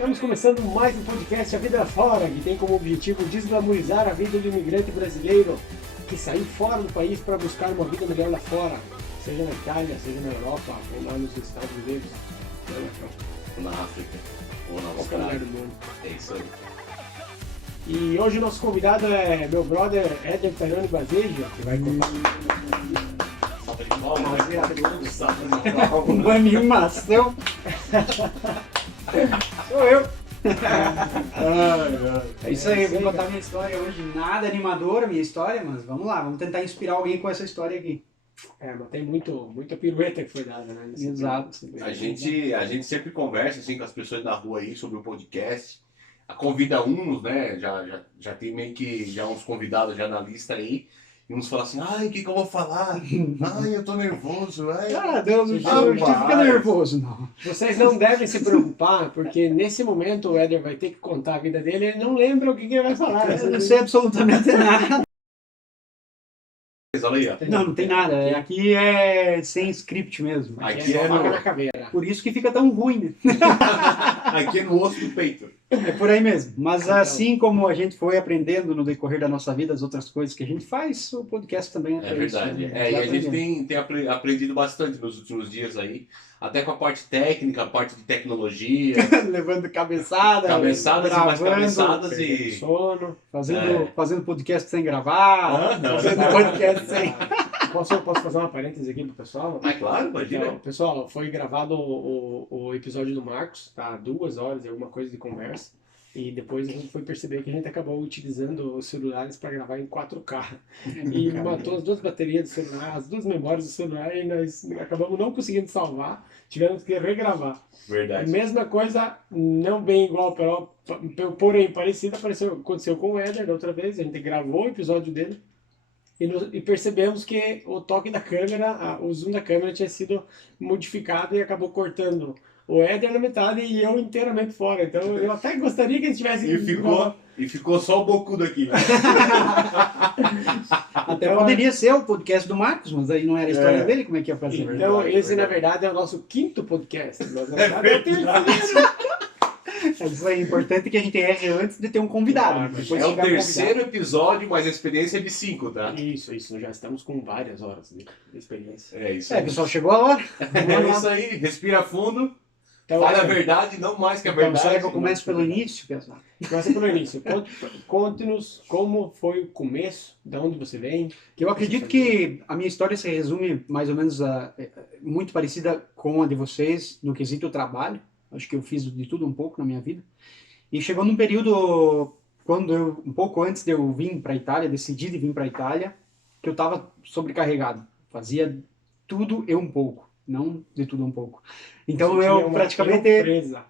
Estamos começando mais um podcast A Vida Fora, que tem como objetivo desglamorizar a vida do imigrante brasileiro que saiu fora do país para buscar uma vida melhor lá fora, seja na Itália, seja na Europa, ou lá nos Estados Unidos, Ou na África, ou na qualquer lugar Austrália. do mundo. É isso aí. E hoje o nosso convidado é meu brother Éder Tairone Bazejo, que vai contar. Salva de palmas, né? Salva de palmas. Uma animação. Sou eu. É isso aí, vou contar minha história hoje. Nada animadora minha história, mas vamos lá, vamos tentar inspirar alguém com essa história aqui. Mas tem muita pirueta que foi dada, né? Exato. A gente sempre conversa assim, com as pessoas na rua aí sobre o podcast. Convida uns, né? Já tem meio que já uns convidados já na lista aí. E uns falam assim, ai, o que eu vou falar? Ai, eu tô nervoso. Ai, Ah, Deus, não rapaz. fica nervoso, não. Vocês não devem se preocupar, porque nesse momento o Éder vai ter que contar a vida dele e ele não lembra o que ele vai falar. Eu não sei absolutamente nada. Olha aí, ó. Não tem nada. Aqui é sem script mesmo. Aqui é é faca no- na caveira. Por isso que fica tão ruim, né? Aqui é no osso do peito. É por aí mesmo. Mas Então. assim como a gente foi aprendendo no decorrer da nossa vida as outras coisas que a gente faz, o podcast também é É pra verdade. isso. E a gente tem aprendido bastante nos últimos dias aí. Até com a parte técnica, a parte de tecnologia. Levando cabeçada, Cabeçadas e mais gravando, cabeçadas Perdendo e... sono. fazendo podcast sem gravar, Aham. fazendo podcast sem... Posso fazer uma parêntese aqui pro pessoal? Ah, claro, imagina. Então, pessoal, foi gravado o episódio do Marcos, tá? 2 horas e alguma coisa de conversa. E depois a gente foi perceber que a gente acabou utilizando os celulares para gravar em 4K. E matou as 2 baterias do celular, as 2 memórias do celular e nós acabamos não conseguindo salvar. Tivemos que regravar. Verdade. Mesma coisa, não bem igual, porém parecida, aconteceu com o Éder da outra vez. A gente gravou o episódio dele e percebemos que o toque da câmera, o zoom da câmera tinha sido modificado e acabou cortando o Éder na metade e eu inteiramente fora. Então eu até gostaria que ele tivesse... E ficou só o bocudo aqui. Até Então, poderia ser o podcast do Marcos, mas aí não era a história dele, como é que ia fazer? Então Verdade, esse na verdade. verdade é o nosso 5º podcast. Mas, na verdade, é o terceiro. É isso aí, importante que a gente erre antes de ter um convidado. Claro, Depois É o chegar um terceiro episódio, mas a experiência é de 5, tá? Isso, já estamos com várias horas de experiência. É isso convidado. aí. Pessoal, chegou a hora. É isso aí. Respira fundo. Então, Fale a Éder, verdade, não mais que a Então, verdade. será que eu começo pelo início, pessoal? começa pelo início. Conte-nos como foi o começo, de onde você vem. Eu acredito que a minha história se resume mais ou menos muito parecida com a de vocês no quesito trabalho. Acho que eu fiz de tudo um pouco na minha vida. E chegou num período, um pouco antes de eu vir para a Itália, decidi de vir para a Itália, que eu estava sobrecarregado. Fazia tudo e um pouco, não de tudo um pouco. Então Você tinha eu uma praticamente... empresa.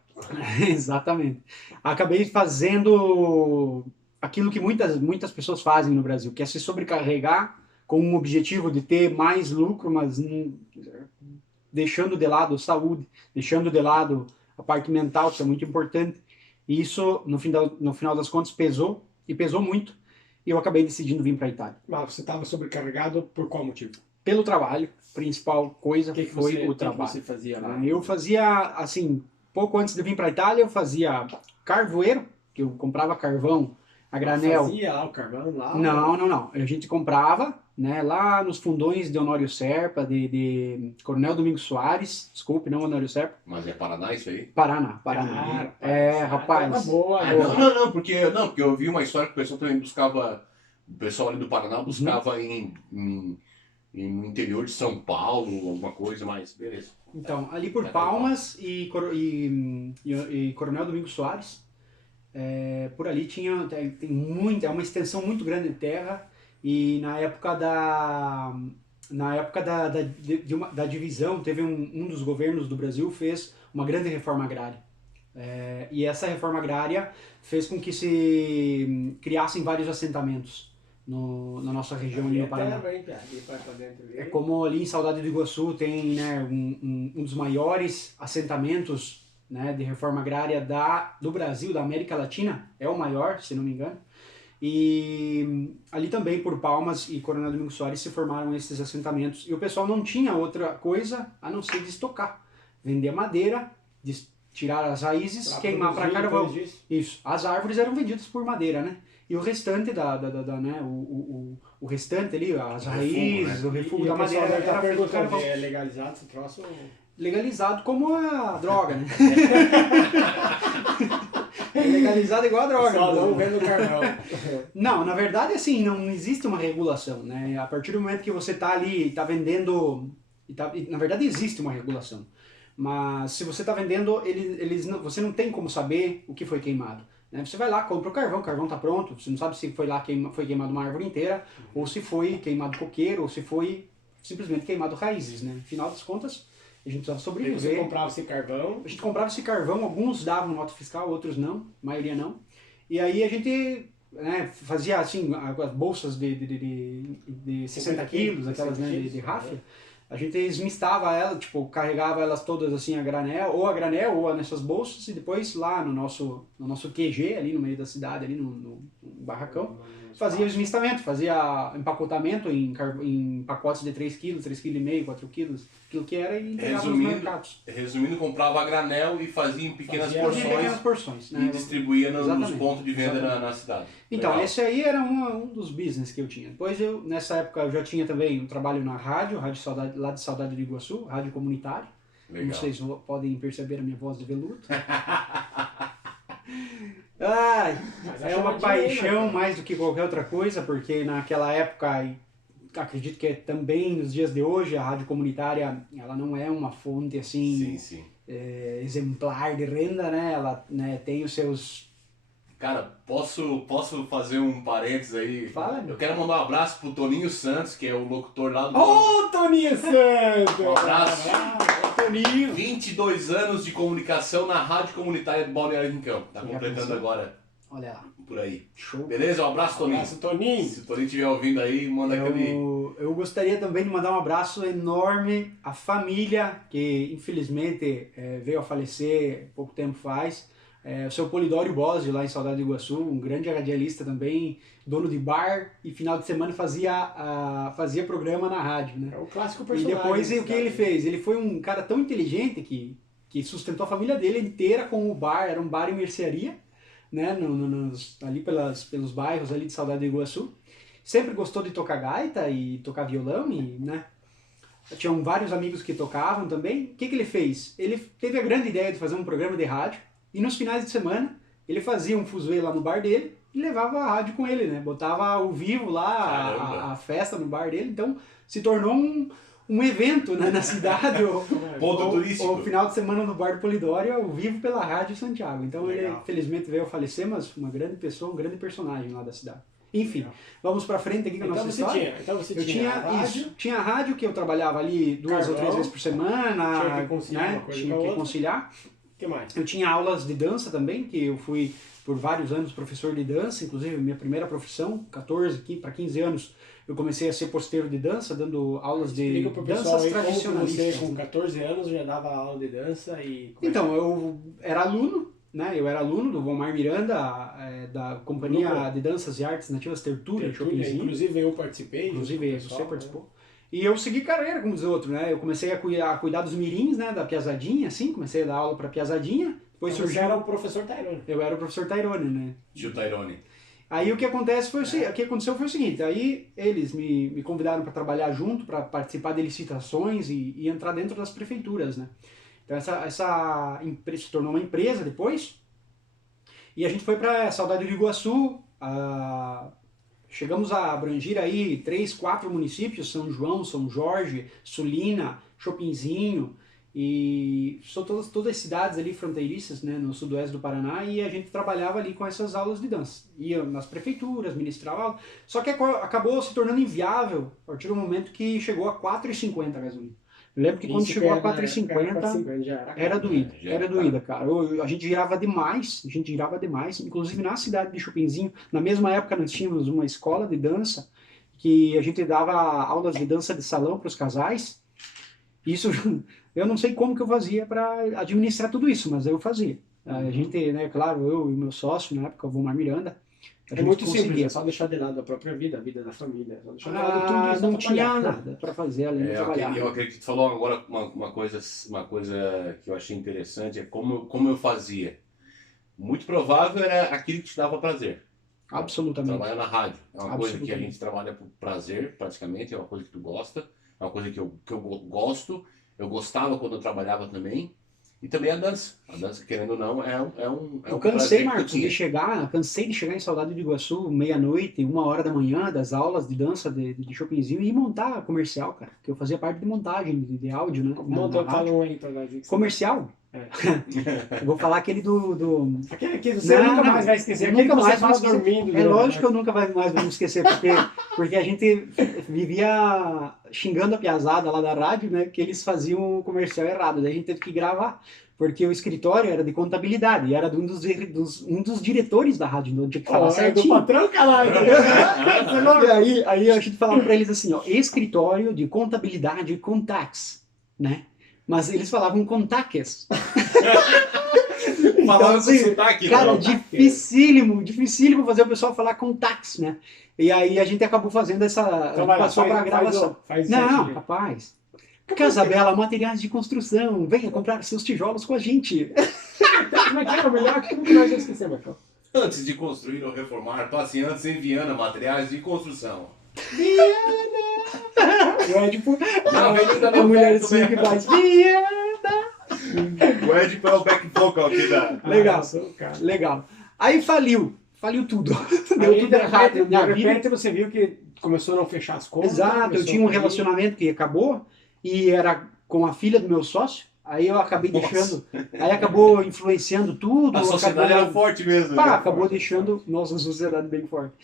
Exatamente. Acabei fazendo aquilo que muitas pessoas fazem no Brasil, que é se sobrecarregar com um objetivo de ter mais lucro, mas deixando de lado a saúde, deixando de lado a parte mental, que é muito importante. E isso, no final das contas, pesou, e pesou muito, e eu acabei decidindo vir para a Itália. Mas você estava sobrecarregado por qual motivo? Pelo trabalho, principal coisa O que foi o que trabalho. você fazia lá? Eu fazia, assim, pouco antes de vir para a Itália, eu fazia carvoeiro, que eu comprava carvão a granel. Fazia lá o carvão lá? Não. A gente comprava, né, lá nos fundões de Honório Serpa, de Coronel Domingos Soares, desculpe, não Honório Serpa, Mas é Paraná isso aí? Paraná. Cara, Rapaz. Tava boa, Ah, boa. não, porque eu vi uma história que o pessoal também buscava, o pessoal ali do Paraná buscava no interior de São Paulo, alguma coisa, mas beleza. Então, ali por Palmas e Coronel Domingos Soares, por ali é uma extensão muito grande de terra, e na época da divisão, teve um dos governos do Brasil fez uma grande reforma agrária. E essa reforma agrária fez com que se criassem vários assentamentos na nossa região ali no Paraná. É como ali em Saudade do Iguaçu tem, né, um dos maiores assentamentos, né, de reforma agrária do Brasil, da América Latina, é o maior, se não me engano. E ali também por Palmas e Coronel Domingos Soares se formaram esses assentamentos. E o pessoal não tinha outra coisa a não ser destocar, vender madeira, tirar as raízes, Pra queimar para produzir carvão. depois disso. Isso. As árvores eram vendidas por madeira, né? E o restante né, o restante ali, as O refúgio, raízes, né? o refúgio E da o pessoal madeira deve estar era feito de perguntando, carvão. é legalizado esse troço? Legalizado como a droga, né? É legalizado igual a droga. Só né? não vendo carvão. Não, na verdade, assim, não existe uma regulação, né? A partir do momento que você está ali e está vendendo, na verdade existe uma regulação, mas se você está vendendo, você não tem como saber o que foi queimado. Né? Você vai lá, compra o carvão está pronto, você não sabe se foi lá foi queimado uma árvore inteira, ou se foi queimado coqueiro, ou se foi simplesmente queimado raízes, né? Afinal das contas, a gente precisava Aí você sobreviver. comprava esse carvão. A gente comprava esse carvão, alguns davam nota fiscal, outros não, a maioria não. E aí a gente fazia assim, as bolsas de 60 quilos, aquelas 60 de quilos, ráfia. A gente esmistava ela, tipo, carregava elas todas assim a granel, ou nessas bolsas, e depois lá no nosso QG, ali no meio da cidade, ali no barracão, fazia o esmistamento, fazia empacotamento em pacotes de 3 quilos, 3,5 kg, 4 quilos, aquilo que era, e entregava nos mercados. Resumindo, comprava a granel e fazia em pequenas Fazia Fazia em pequenas porções porções, né? e distribuía nos Exatamente. pontos de venda Exatamente. na cidade. Então, Legal. esse aí era um dos business que eu tinha. Depois, nessa época, eu já tinha também um trabalho na rádio Saudade, lá de Saudade do Iguaçu, rádio comunitária. Legal. Como vocês podem perceber a minha voz de veludo. Ai, Mas é acho uma uma paixão dinheiro, mais do que qualquer outra coisa, porque naquela época, e acredito que também nos dias de hoje, a rádio comunitária, ela não é uma fonte assim, Sim. exemplar de renda, né? Ela tem os seus... Cara, posso fazer um parênteses aí? Fala. Eu quero mandar um abraço pro Toninho Santos, que é o locutor lá do... Ô, Toninho Santos! Um abraço. Toninho! 22 anos de comunicação na Rádio Comunitária do Balneário Rincão. Tá Já completando pensou? agora Olha lá, por aí. show. Beleza? Um abraço, Toninho. Abraço, Toninho. Se o Toninho estiver ouvindo aí, manda aquele... Eu gostaria também de mandar um abraço enorme à família que infelizmente veio a falecer pouco tempo faz. O seu Polidório Bosio, lá em Saudade do Iguaçu, um grande radialista também, dono de bar, e final de semana fazia programa na rádio, né? É o clássico E personagem. depois da o que ele cidade. fez? Ele foi um cara tão inteligente que sustentou a família dele inteira com o bar, era um bar e mercearia, né? Ali pelos bairros ali de Saudade do Iguaçu. Sempre gostou de tocar gaita e tocar violão, e, né? Tinham vários amigos que tocavam também. O que ele fez? Ele teve a grande ideia de fazer um programa de rádio, e nos finais de semana ele fazia um fuzuê lá no bar dele e levava a rádio com ele, né? Botava ao vivo lá a festa no bar dele, então se tornou um evento, né, na cidade, Ponto turístico. o final de semana no bar do Polidório, ao vivo pela Rádio Santiago. Então Legal. ele felizmente veio a falecer, mas uma grande pessoa, um grande personagem lá da cidade. Enfim, Legal. vamos pra frente aqui com a Então nossa você história. tinha, Eu tinha a rádio, isso, tinha a rádio que eu trabalhava ali 2 ou 3 Carvão, vezes por semana, tinha que conciliar né? uma coisa Tinha com a que outra. conciliar. o que mais? Eu tinha aulas de dança também, que eu fui por vários anos professor de dança, inclusive minha primeira profissão, 14 para 15 anos, eu comecei a ser posteiro de dança, dando aulas de Explica pro pessoal danças aí como que você tradicionalistas. com 14 anos já dava aula de dança e... Então, eu era aluno, né? Eu era aluno do Vomar Miranda, da Companhia Grupo. de Danças e Artes Nativas Tertúlia, Tertúlia, Chopinzinho. inclusive eu participei. Inclusive, junto com o você pessoal, participou. E eu segui carreira, como diz o outro, né? Eu comecei a cuidar dos mirins, né? Da piazadinha, assim. Comecei a dar aula pra piazadinha. Depois Então, surgiu... Você era o professor Tyrone. Eu era o professor Tyrone, né? Tio Tyrone. Aí o que aconteceu foi o seguinte, aí eles me convidaram para trabalhar junto, para participar de licitações e entrar dentro das prefeituras, né? Então essa empresa se tornou uma empresa depois, e a gente foi para Saudade do Iguaçu, chegamos a abranger aí 3, 4 municípios, São João, São Jorge, Sulina, Chopinzinho, e são todas cidades ali fronteiriças, né, no sudoeste do Paraná, e a gente trabalhava ali com essas aulas de dança. Ia nas prefeituras, ministrava aula, só que acabou se tornando inviável a partir do momento que chegou a R$ 4,50 a gasolina. Eu lembro que quando Isso chegou a que era- R$ 4,50 já era era doído, já era era doída, cara. A gente girava demais, inclusive na cidade de Chopinzinho. Na mesma época nós tínhamos uma escola de dança que a gente dava aulas de dança de salão para os casais. Isso eu não sei como que eu fazia para administrar tudo isso, mas eu fazia. A gente, né, claro, eu e meu sócio na época, o Vomar Miranda, A É gente muito simples, conseguia. é só deixar de lado a própria vida, a vida da família. Só deixar de lado tudo Ah, isso não pra tinha trabalhar. nada para fazer além de É, trabalhar. eu acredito que tu falou agora uma coisa que eu achei interessante, é como eu fazia. Muito provável era aquilo que te dava prazer. Absolutamente. Trabalhar na rádio. É uma coisa que a Absolutamente. gente trabalha por prazer, praticamente, é uma coisa que tu gosta, é uma coisa que eu gosto, eu gostava quando eu trabalhava também. E também a dança. A dança, querendo ou não, é Eu um cansei, prazer que eu Marcos, tinha. cansei de chegar em Saudade do Iguaçu, meia-noite, 1 hora da manhã, das aulas de dança de Chopinzinho e montar comercial, cara. Que eu fazia parte de montagem de áudio, né? Na Fala rádio. um aí pra nós. Aí que você Comercial? É. Eu vou falar aquele do... Aquele que você nunca mais vai esquecer. eu Aquele nunca que você mais vou fala esquecer. dormindo. É né? lógico que eu nunca mais vou me esquecer, porque a gente vivia xingando a piazada lá da rádio, né? Que eles faziam o comercial errado. Daí a gente teve que gravar, porque o escritório era de contabilidade e era de um dos diretores da rádio, onde tinha que falar Ó, é do certinho. patrão, caralho. E aí a gente falava para eles assim, ó, escritório de contabilidade com tax, né? Mas eles falavam com taques. Falando assim, com sotaque, Cara, não. dificílimo fazer o pessoal falar com tax, né? E aí a gente acabou fazendo essa. Então vai lá, passou pra faz gravação. faz Não, certinho. rapaz. Casabela Materiais de Construção, venha comprar seus tijolos com a gente. Como é que é o melhor? Como que nós vamos esquecer, Marcão? Antes de construir ou reformar, passe antes em Viana Materiais de Construção. O Edipo, Na Avenida a Neoberto mulherzinha que faz. O Ed é o back vocal aqui da. Legal. sou o cara. Legal. Aí faliu tudo. Deu Aí, tudo errado na minha de vida. repente você viu que começou a não fechar as contas. Exato, eu começou tinha um a cair. relacionamento que acabou e era com a filha do meu sócio. Aí eu acabei Nossa. deixando, aí acabou influenciando tudo. A sociedade acabou, era forte mesmo. pá, né? acabou deixando nossa sociedade bem forte.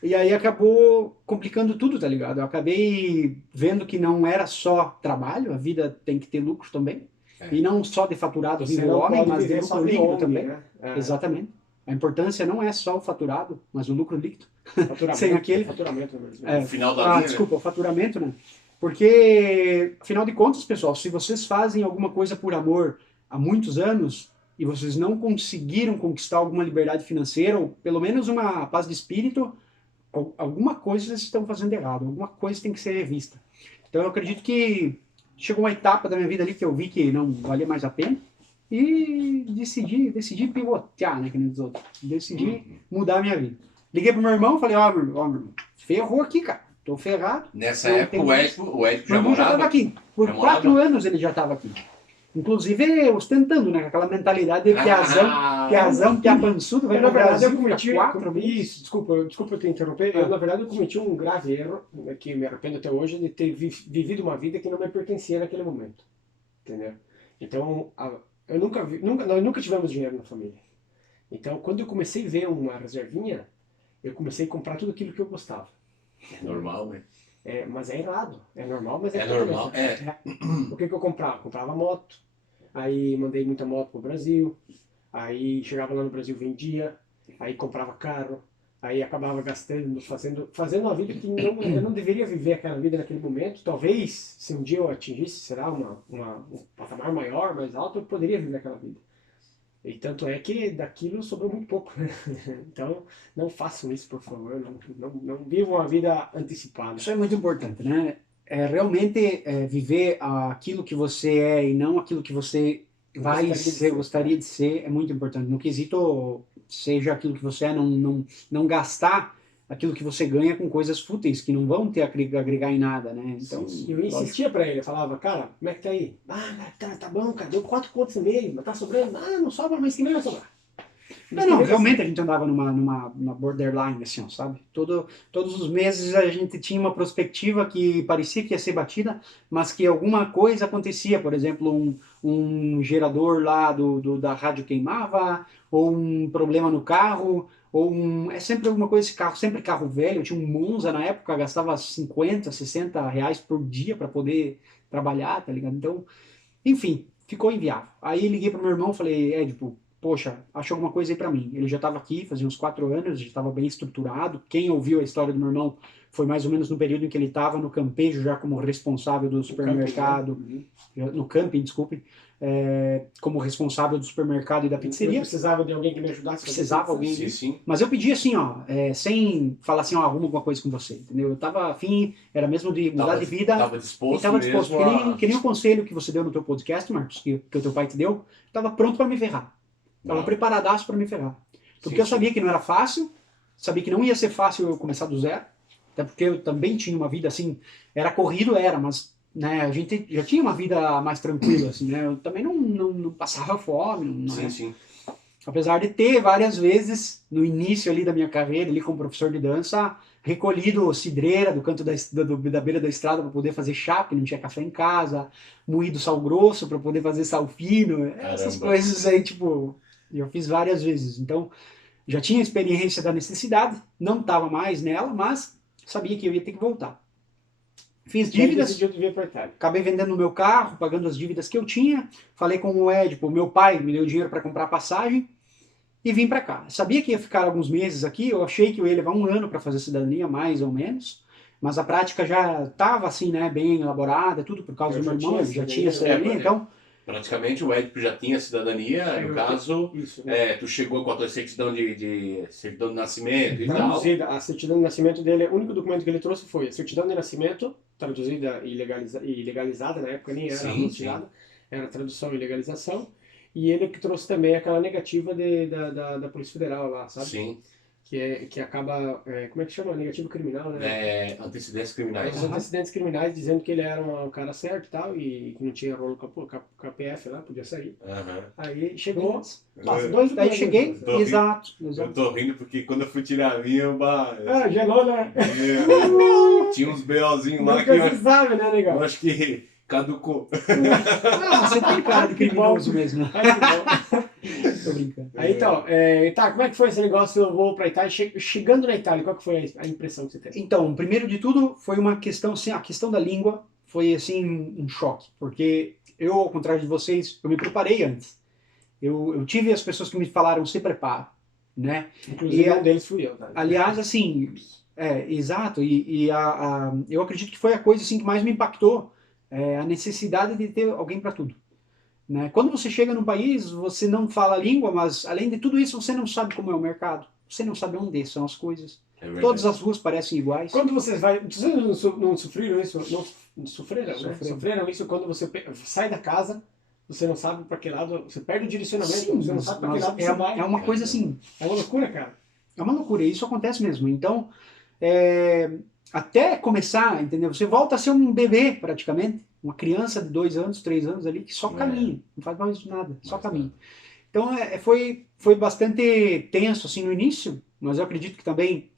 E aí acabou complicando tudo, tá ligado? Eu acabei vendo que não era só trabalho, a vida tem que ter lucro também. É. E não só de faturado Você vive o não homem, pode mas de viver lucro só de líquido ONG, também. né? É. Exatamente. A importância não é só o faturado, mas o lucro líquido. Faturamento, Sem aquele- faturamento mesmo. É, No final da linha, desculpa, o faturamento, né? Porque, afinal de contas, pessoal, se vocês fazem alguma coisa por amor há muitos anos e vocês não conseguiram conquistar alguma liberdade financeira, ou pelo menos uma paz de espírito, alguma coisa vocês estão fazendo errado, alguma coisa tem que ser revista. Então eu acredito que chegou uma etapa da minha vida ali que eu vi que não valia mais a pena e decidi pivotear, né, que nem os outros. Decidi mudar a minha vida. Liguei pro meu irmão, falei, ó, meu irmão, ferrou aqui, cara. Tô ferrado. Nessa Não época tem o mais. Ed Meu já irmão já estava morava. aqui. Por Já 4 morava? anos ele já estava aqui. Inclusive ostentando, né? Aquela mentalidade de piazão, piapançudo, vai Eu, na no verdade, Brasil, eu cometi. fica 4 meses. Isso, desculpa eu te interromper. Eu, na verdade, eu cometi um grave erro, né, que me arrependo até hoje, de ter vivido uma vida que não me pertencia naquele momento. Entendeu? Então, eu nós nunca tivemos dinheiro na família. Então, quando eu comecei a ver uma reservinha, eu comecei a comprar tudo aquilo que eu gostava. É normal, né? Mas é errado. É normal, mas é É totalmente normal, errado. O que eu comprava? Comprava moto. Aí mandei muita moto pro Brasil. Aí chegava lá no Brasil, vendia. Aí comprava carro. Aí acabava gastando, fazendo uma vida que eu não deveria viver aquela vida naquele momento. Talvez, se um dia eu atingisse, será um patamar maior, mais alto, eu poderia viver aquela vida. E tanto é que daquilo sobrou muito pouco. Então, não façam isso, por favor. Não vivam a vida antecipada. Isso é muito importante, né? Realmente viver aquilo que você é e não aquilo que você gostaria de ser é muito importante. No quesito, seja aquilo que você é, não gastar aquilo que você ganha com coisas fúteis, que não vão ter a agregar em nada, né? Então, Eu insistia pra ele, eu falava, cara, como é que tá aí? Tá bom, cara, deu 4,5 contos, mas tá sobrando? Não sobra, mas que nem vai sobrar. Não, realmente a gente andava numa borderline, assim, ó, sabe? Todos os meses a gente tinha uma perspectiva que parecia que ia ser batida, mas que alguma coisa acontecia, por exemplo, um gerador lá da rádio queimava, ou um problema no carro, é sempre alguma coisa, esse carro, sempre carro velho, eu tinha um Monza na época, gastava 50, 60 reais por dia para poder trabalhar, tá ligado? Então, enfim, ficou inviável. Aí liguei pro meu irmão, falei, Edipo, poxa, acha alguma coisa aí pra mim. Ele já estava aqui, fazia uns 4 anos, já estava bem estruturado. Quem ouviu a história do meu irmão foi mais ou menos no período em que ele estava no campejo, já como responsável do supermercado, no camping, desculpe, como responsável do supermercado e da Eu pizzeria. precisava de alguém que me ajudasse. a fazer Precisava pizza. alguém. Sim, sim. Mas eu pedi assim, ó, sem falar assim, ó, arruma alguma coisa com você, entendeu? Eu tava afim, era mesmo de mudar de vida. Tava E disposto tava disposto, mesmo que nem o conselho que você deu no teu podcast, Marcos, que o teu pai te deu, tava pronto para me ferrar. Tava preparadaço para me ferrar. Porque Sim, eu sabia que não era fácil, sabia que não ia ser fácil eu começar do zero, até porque eu também tinha uma vida assim, era corrido, mas né, a gente já tinha uma vida mais tranquila, assim, né? Eu também não passava fome, não, Sim, sim. apesar de ter várias vezes, no início ali da minha carreira, ali como professor de dança, recolhido cidreira do canto da beira da estrada para poder fazer chá, porque não tinha café em casa, moído sal grosso para poder fazer sal fino, essas Caramba. coisas aí, tipo, eu fiz várias vezes. Então, já tinha experiência da necessidade, não estava mais nela, mas sabia que eu ia ter que voltar. Fiz Daí dívidas, decidiu vir para Itália. acabei vendendo o meu carro, pagando as dívidas que eu tinha, falei com o Edipo, meu pai me deu dinheiro para comprar passagem, e vim para cá. Sabia que ia ficar alguns meses aqui, eu achei que eu ia levar um ano para fazer cidadania, mais ou menos, mas a prática já estava assim, né, bem elaborada, tudo por causa Eu do já meu irmão, tinha ele já tinha cidadania, cidadania, então... Praticamente o Édipo já tinha cidadania, no caso, Isso, né? tu chegou com a tua certidão de certidão de nascimento e tal. Traduzida, a certidão de nascimento dele, o único documento que ele trouxe foi a certidão de nascimento, traduzida e legalizada, na época nem era Sim, apostilada, era tradução e legalização, e ele que trouxe também aquela negativa da Polícia Federal lá, sabe? Sim. Que acaba, como é que chama? Negativo criminal, né? Antecedentes criminais. Os antecedentes criminais dizendo que ele era um cara certo e tal, e que não tinha rolo com a PF lá, podia sair. Aham. Aí chegou, Beleza. passa Eu- dois Daí documentos. cheguei, Tô rindo. exato. Eu tô rindo porque quando eu fui tirar a minha, Ah, gelou, né? tinha uns BOzinhos lá que Nunca se sabe, né, eu legal? acho que caducou. Ah, você tem cara de criminoso mesmo, né? Ai, que bom. Tô brincando. Aí então, tá, como é que foi esse negócio? Eu vou pra Itália, chegando na Itália, qual que foi a impressão que você teve? Então, primeiro de tudo, foi uma questão, assim, a questão da língua foi, assim, um choque, porque eu, ao contrário de vocês, eu me preparei antes. Eu tive as pessoas que me falaram, se prepara, né? Inclusive, E um deles fui eu, tá? Aliás, assim, exato, eu acredito que foi a coisa assim que mais me impactou, a necessidade de ter alguém para tudo. Né? Quando você chega num país, você não fala a língua, mas além de tudo isso, você não sabe como é o mercado, você não sabe onde são as coisas. É verdade. Todas as ruas parecem iguais. Quando vocês não sofreram isso? Não sofreram, né? Sofreram. Sofreram isso quando você sai da casa, você não sabe para que lado, você perde o direcionamento, Sim, você não sabe para que mas lado você vai. é uma coisa assim, É uma loucura, cara. é uma loucura, isso acontece mesmo. Então, até começar, entendeu? Você volta a ser um bebê, praticamente. Uma criança de 2 anos, 3 anos ali, que só caminha, não faz mais nada, só caminha. Então, foi bastante tenso, assim, no início, mas eu acredito que também,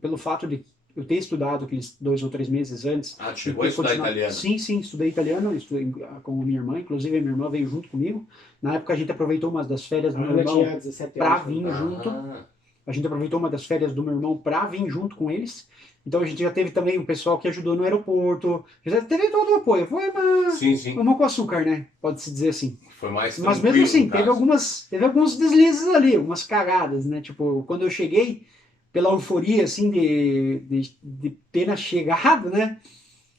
pelo fato de eu ter estudado aqueles 2 ou 3 meses antes... Ah, tu chegou a estudar italiano? Sim, estudei italiano, estudei com a minha irmã, inclusive a minha irmã veio junto comigo. Na época a gente aproveitou uma das férias do A meu Ana irmão tinha 17 para anos. vir junto. Ah, A gente aproveitou uma das férias do meu irmão para vir junto com eles. Então a gente já teve também um pessoal que ajudou no aeroporto. Já teve todo o apoio. Foi sim. uma com açúcar, né? Pode-se dizer assim. Foi mais Mas tranquilo, mesmo assim, no teve caso. alguns deslizes ali, algumas cagadas, né? Tipo, quando eu cheguei, pela euforia, assim, de ter chegado, né?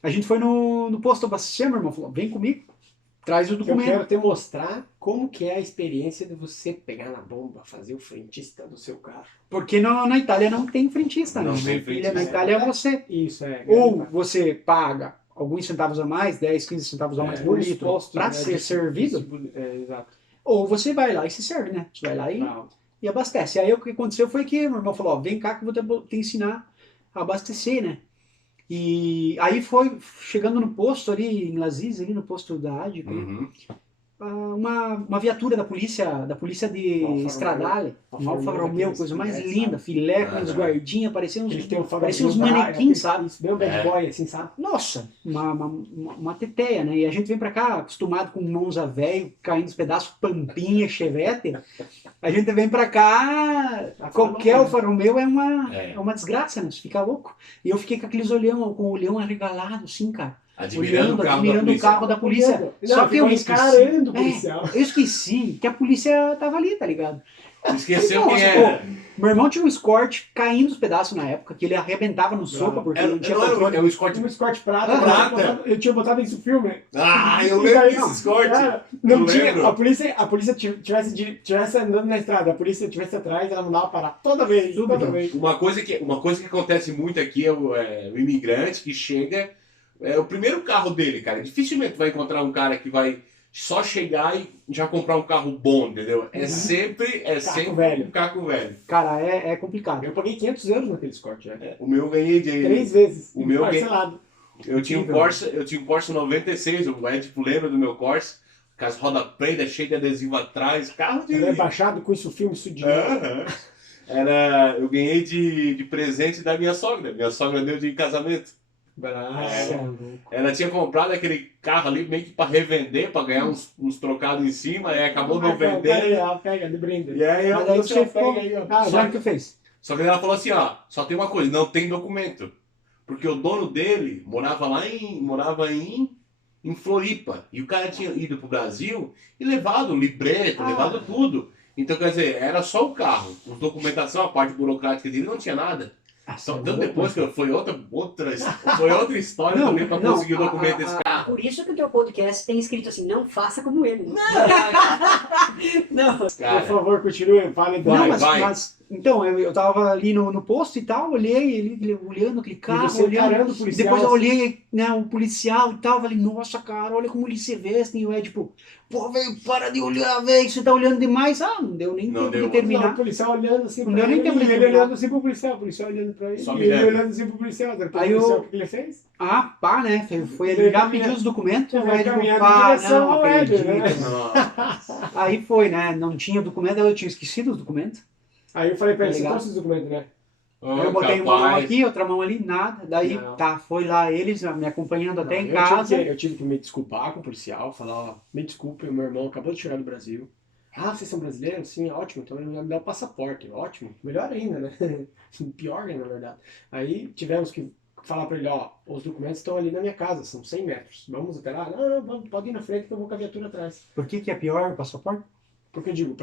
A gente foi no posto abastecer, meu irmão falou, vem comigo, traz o Eu documento. quero te mostrar como que é a experiência de você pegar na bomba, fazer o frentista do seu carro. Porque na Itália não tem frentista, Não né? tem Na frentista. Itália você... Isso, é. Ou você paga alguns centavos a mais, 10, 15 centavos a mais por Nos litro, postos, para né, ser servido, exato. ou você vai lá e se serve, né? Você vai lá e abastece. Aí o que aconteceu foi que meu irmão falou, ó, vem cá que eu vou te ensinar a abastecer, né? E aí foi chegando no posto ali em Laziz, ali no posto da Ádico, Uhum. uma viatura da polícia de Alfa Stradale, Romeo. um Alfa Alfa Romeo, Romeo, coisa mais daqueles linda, filé com os Aham. guardinhas, parecia Eles têm um parecia uns farolzinho manequins, pra- sabe? Isso, bem um bad É. boy, assim, sabe? Nossa, uma teteia, né? E a gente vem pra cá acostumado com Monza velho, caindo os pedaços, Pampinha, Chevette. A gente vem pra cá, qualquer Alfa Romeo é uma desgraça, né? Você fica louco. E eu fiquei com aqueles olhão, com o olhão arregalado, assim, cara. Admirando o carro da admirando o polícia. carro da polícia. Não, Só que eu ficou esqueci. encarando o policial. Eu esqueci que a polícia tava ali, tá ligado? Esqueceu Nossa, quem era. pô, meu irmão tinha um Escort caindo dos pedaços na época, que ele arrebentava no soco porque não tinha Não era controle. o Scott. Tinha um Scott prata, Prata. eu tinha botado isso no filme. Ah, eu E lembro daí, desse Scott. cara, não Eu tinha, lembro. a polícia tivesse andando na estrada, a polícia tivesse atrás, ela mandava parar toda vez, toda Tudo. vez. Uma coisa que acontece muito aqui é o imigrante que chega, é o primeiro carro dele, cara. Dificilmente vai encontrar um cara que vai só chegar e já comprar um carro bom, entendeu? É sempre velho. um carro velho. Cara, é complicado. Eu paguei 500 euros naquele Scott, né? O meu eu ganhei de 3 vezes, o meu parcelado. eu tinha um Corsa 96, o Ed lembra do meu Corsa, com as rodas pretas, cheio de adesivo atrás, carro de... Rebaixado com isso, filme, isso de... Aham. Eu ganhei de presente da minha sogra. Minha sogra deu de casamento. Cê é louco. Ela tinha comprado aquele carro ali meio que para revender, para ganhar uns trocados em cima, aí acabou não vendendo. Pega de brinde. E aí Mas daí eu você pega ficou... aí, ó. Ah, já que tu fez? Só que ela falou assim, ó, só tem uma coisa, não tem documento. Porque o dono dele morava em Floripa. E o cara tinha ido pro Brasil e levado o libreto, levado tudo. Então, quer dizer, era só o carro. Os documentação, a parte burocrática dele não tinha nada. Então, depois que foi outra história Não, também para não, conseguir o documento desse carro. Por isso que o teu podcast tem escrito assim, não faça como ele. Não. Por Cara, favor, continue, fale Vai, Não, vai. mas então, eu tava ali no posto e tal, olhei ele olhando aquele carro, você olhando. encarando o policial, Depois eu assim. olhei, né, o policial e tal, falei, nossa, cara, olha como eles se vestem. E o Ed, tipo, pô, velho, para de olhar, velho, você tá olhando demais. Ah, não deu nem Não tempo deu. de terminar. Não, o policial olhando assim Não pra deu nem ele, tempo de e ele terminar. olhando assim pro policial, o policial olhando pra ele, Só e me ele lembra. olhando assim pro policial. Depois Aí o policial, eu- o que ele fez? Ah, pá, né? Foi Ele ele já caminha- pediu os documentos, ele o vai Ed, tipo, caminhando em pá, direção não ao Ed, acredito. né? Nossa. Aí foi, né? Não tinha documento, eu tinha esquecido os documentos. Aí eu falei pra ele, você Legal. trouxe os documentos, né? Aí eu botei uma mão Capaz. aqui, outra mão ali, nada. Daí, Não. tá, foi lá eles me acompanhando até Não, em casa. Eu tive que me desculpar com o policial, falar, ó, me desculpe, meu irmão acabou de chegar do Brasil. Ah, vocês são brasileiros? Sim, ótimo, então ele vai me dar o passaporte. Ótimo, melhor ainda, né? Pior ainda, na verdade. Aí tivemos que falar pra ele, ó, os documentos estão ali na minha casa, são 100 metros. Vamos até lá? Não, vamos, pode ir na frente que eu vou com a viatura atrás. Por que é pior o passaporte? Porque eu digo,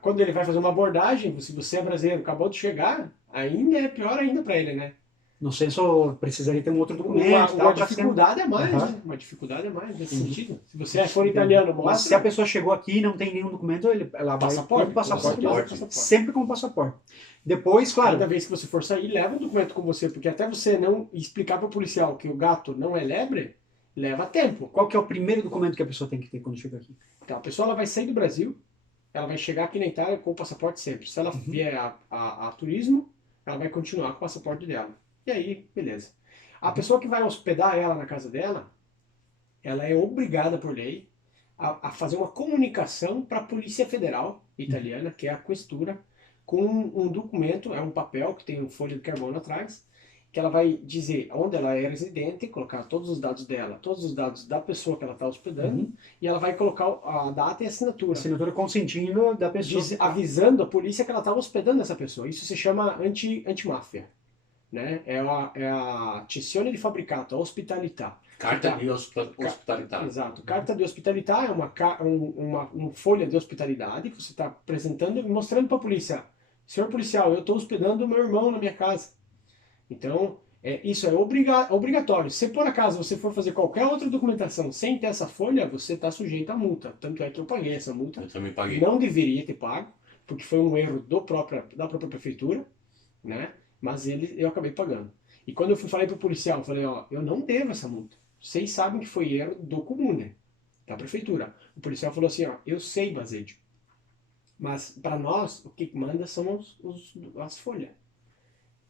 quando ele vai fazer uma abordagem, se você é brasileiro, acabou de chegar, ainda é pior ainda pra ele, né? No senso, precisaria ter um outro documento. Uma tal, pra dificuldade a mais, Aham. né? Uma dificuldade a mais nesse sentido. Se você for italiano, Mas mostra se a pessoa chegou aqui e não tem nenhum documento, ela vai passaporte, com o passaporte. passaporte. Sempre com o passaporte. Depois, claro, cada vez que você for sair, leva um documento com você, porque até você não explicar para o policial que o gato não é lebre, leva tempo. qual que é o primeiro documento que a pessoa tem que ter quando chega aqui? Então, a pessoa ela vai sair do Brasil, ela vai chegar aqui na Itália com o passaporte sempre. Se ela vier a turismo, ela vai continuar com o passaporte dela. E aí, beleza. A pessoa que vai hospedar ela na casa dela, ela é obrigada por lei a fazer uma comunicação para a Polícia Federal italiana, que é a Questura, com um documento, é um papel que tem um folha de carbono atrás, que ela vai dizer onde ela é residente, colocar todos os dados dela, todos os dados da pessoa que ela está hospedando, e ela vai colocar a data e a assinatura. Assinatura consentindo da pessoa. Avisando a polícia que ela está hospedando essa pessoa. Isso se chama antimáfia. Né? É a cessione di fabbricato, a hospitalità. Carta de hospitalidade. Exato. Carta de hospitalità é uma folha de hospitalidade que você está apresentando e mostrando para a polícia. Senhor policial, eu estou hospedando meu irmão na minha casa. Então, isso é obrigatório. Se por acaso você for fazer qualquer outra documentação sem ter essa folha, você está sujeito a multa. Tanto é que eu paguei essa multa. Eu também paguei. Não deveria ter pago, porque foi um erro da própria prefeitura, né? Mas eu acabei pagando. E quando eu falei pro policial, eu falei, ó, eu não devo essa multa. Vocês sabem que foi erro do comune, da prefeitura. O policial falou assim, ó, eu sei, Basedio. Mas para nós, o que manda são as folhas.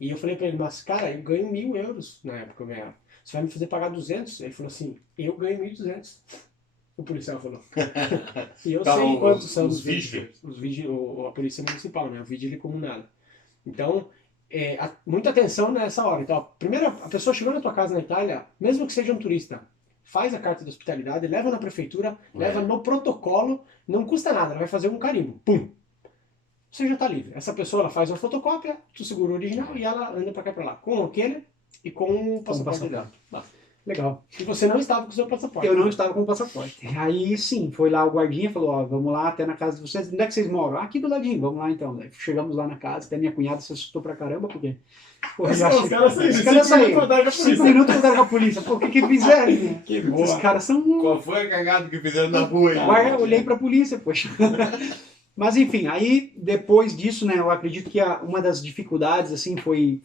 E eu falei para ele, mas cara, eu ganho 1.000 euros na época eu ganhava. Você vai me fazer pagar 200? Ele falou assim, eu ganho 1.200. O policial falou. E eu Tá, sei quantos são os vigili. a polícia municipal, né? O vigile comunale. Então, muita atenção nessa hora. Então, primeiro, a pessoa chegou na tua casa na Itália, mesmo que seja um turista, faz a carta de hospitalidade, leva na prefeitura, leva no protocolo, não custa nada, ela vai fazer um carimbo. Pum! Você já está livre. Essa pessoa ela faz uma fotocópia, tu segura o original e ela anda para cá e para lá, com aquele e com o passaporte dela. Legal. E você não estava com o seu passaporte. Eu não estava com o passaporte. Aí sim, foi lá o guardinha, falou, ó, vamos lá até na casa de vocês. Onde é que vocês moram? "Ah, aqui do ladinho, vamos lá então." Daí chegamos lá na casa, até minha cunhada se assustou pra caramba, porque... Pô, Os já caras chegou- saíram, os caras 5 minutos saíram. mandaram com a 5 polícia. minutos mandaram com a polícia. Pô, o que fizeram? Né? Que Os boa. caras são... Qual foi a cagada que fizeram na rua aí? Agora eu olhei pra polícia, poxa. Mas enfim, aí depois disso, né, eu acredito que uma das dificuldades, assim, foi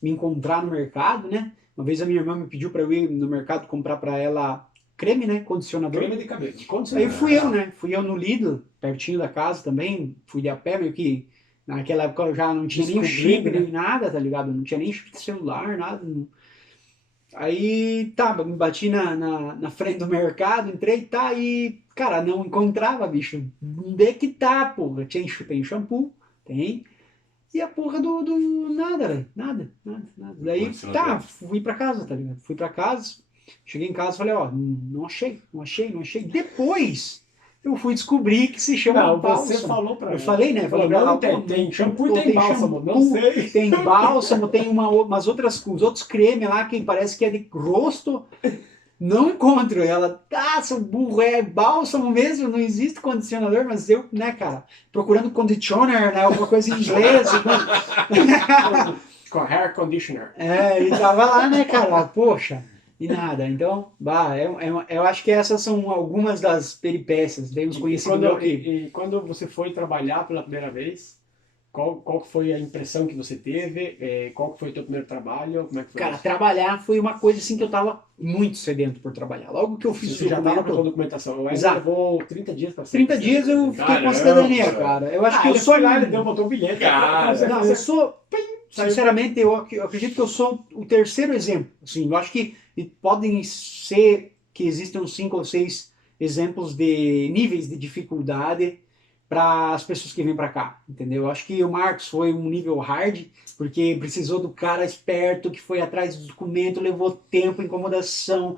me encontrar no mercado, né? Uma vez a minha irmã me pediu pra eu ir no mercado comprar pra ela creme, né, condicionador. Creme de cabelo. Aí fui eu, né? Fui eu no Lidl, pertinho da casa também, fui de a pé, meio que naquela época eu já não tinha nem Descobrindo, chip, né? nem nada, tá ligado? Não tinha nem chip de celular, nada. Aí, tá, me bati na frente do mercado, entrei, tá, e, cara, não encontrava, bicho. Onde é que tá, porra? Tem shampoo, tem. E a porra do nada, velho. Nada. Daí, tá, fui pra casa, tá ligado? Fui pra casa, cheguei em casa e falei, ó, não achei. Depois, eu fui descobrir que se chama Não, bálsamo. você falou pra Eu mim. falei, né? Falou, Falei, não, pô, tem shampoo pô, e tem bálsamo. Não sei. Tem bálsamo, tem umas outras, uns outros cremes lá que parece que é de rosto. Não encontro. Ela, seu burro, é bálsamo mesmo, não existe condicionador, mas eu, né, cara, procurando conditioner, né, alguma coisa em inglês. Com hair conditioner. E tava lá, né, cara, poxa, e nada. Então, eu acho que essas são algumas das peripécias, temos conhecido meu aqui. E quando você foi trabalhar pela primeira vez, qual foi a impressão que você teve? Qual foi o teu primeiro trabalho? Como é que foi Cara, isso? trabalhar foi uma coisa assim que eu tava muito sedento por trabalhar. Logo que eu fiz Você o já estava com a tua documento, documentação. O Ed Exato. levou 30 dias para 30 dias eu fiquei com a Caramba. cidadania, cara. Eu acho que eu ele sou foi lá, ele botou o bilhete. Cara, Não, eu sou, sinceramente, eu acredito que eu sou o terceiro exemplo. Assim, eu acho que podem ser que existam 5 ou 6 exemplos de níveis de dificuldade para as pessoas que vêm para cá, entendeu? Eu acho que o Marcos foi um nível hard, porque precisou do cara esperto que foi atrás do documento, levou tempo, incomodação,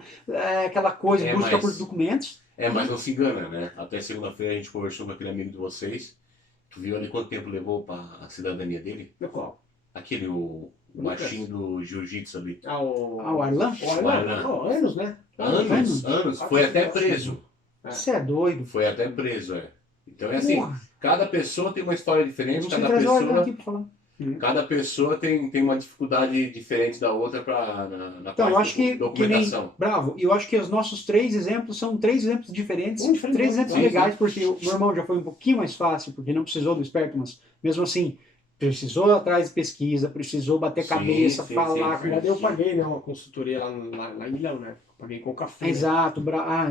aquela coisa, busca por documentos. Mas não se engana, né? Até segunda-feira a gente conversou com aquele amigo de vocês. Tu viu ali quanto tempo levou para a cidadania dele? Qual? Aquele, o baixinho do jiu-jitsu ali. O Arlan? O Arlan. Anos, né? Anos. Foi até preso. Você é doido. Foi até preso, Então é assim, Porra. cada pessoa tem uma história diferente, Não sei trazer o Arlan aqui pra falar. cada pessoa tem uma dificuldade diferente da outra na Então, eu parte acho que nem... documentação. Bravo. E eu acho que os nossos 3 exemplos são 3 exemplos diferentes. Um diferente, 3 exemplos sim, legais, porque o meu irmão já foi um pouquinho mais fácil, porque não precisou do esperto, mas mesmo assim, precisou atrás de pesquisa, precisou bater Sim, cabeça, sim, falar. Na verdade, eu paguei, né, uma consultoria lá em Milão, né? Paguei com o café. Exato.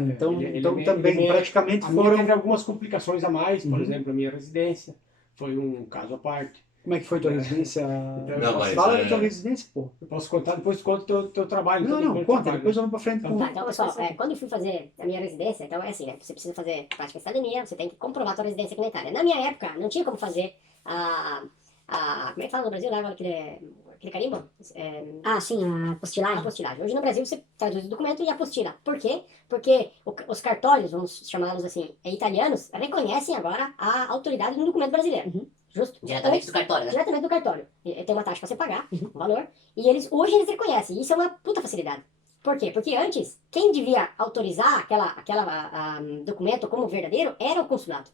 Então, Ele também, praticamente A minha foram... teve algumas complicações a mais, por Uhum. exemplo, a minha residência. Foi um caso à parte. Como é que foi tua residência? Não, mas Fala da tua residência, pô. Eu posso contar, depois conta o teu trabalho. Não, teu conta, trabalho, depois né? eu vou pra frente com... Tá, então pessoal, quando eu fui fazer a minha residência, então é assim, né? Você precisa fazer prática de cidadania, você tem que comprovar a sua residência comunitária. Na minha época, não tinha como fazer como é que fala no Brasil? Leva aquele carimbo? Sim, a postilagem. Apostilagem. Hoje no Brasil você traduz o documento e apostila. Por quê? Porque os cartórios, vamos chamá-los assim, italianos, reconhecem agora a autoridade do documento brasileiro. Justo? Diretamente do cartório, né? Diretamente do cartório. Tem uma taxa pra você pagar, um valor, e hoje eles reconhecem. Isso é uma puta facilidade. Por quê? Porque antes, quem devia autorizar aquela documento como verdadeiro era o consulado.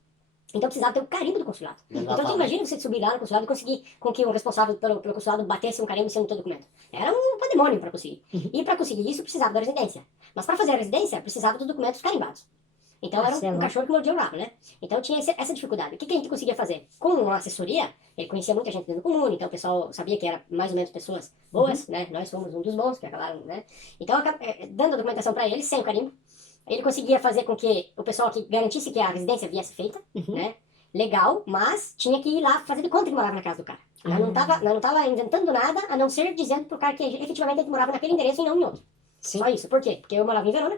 Então precisava ter o carimbo do consulado. Então tu imagina você subir lá no consulado e conseguir com que o responsável pelo consulado batesse um carimbo em cima do teu documento. Era um pandemônio para conseguir. E para conseguir isso precisava da residência. Mas para fazer a residência precisava dos documentos carimbados. Então era um cachorro que mordia o rabo, né? Então tinha essa dificuldade. O que a gente conseguia fazer? Com uma assessoria, ele conhecia muita gente dentro do comune, então o pessoal sabia que era mais ou menos pessoas boas, né? Nós fomos um dos bons que acabaram, né? Então dando a documentação para ele, sem o carimbo, ele conseguia fazer com que o pessoal que garantisse que a residência viesse feita, né? Legal, mas tinha que ir lá fazer de conta que morava na casa do cara. Nós não tava inventando nada, a não ser dizendo pro cara que efetivamente ele morava naquele endereço e não em outro. Sim. Só isso. Por quê? Porque eu morava em Verona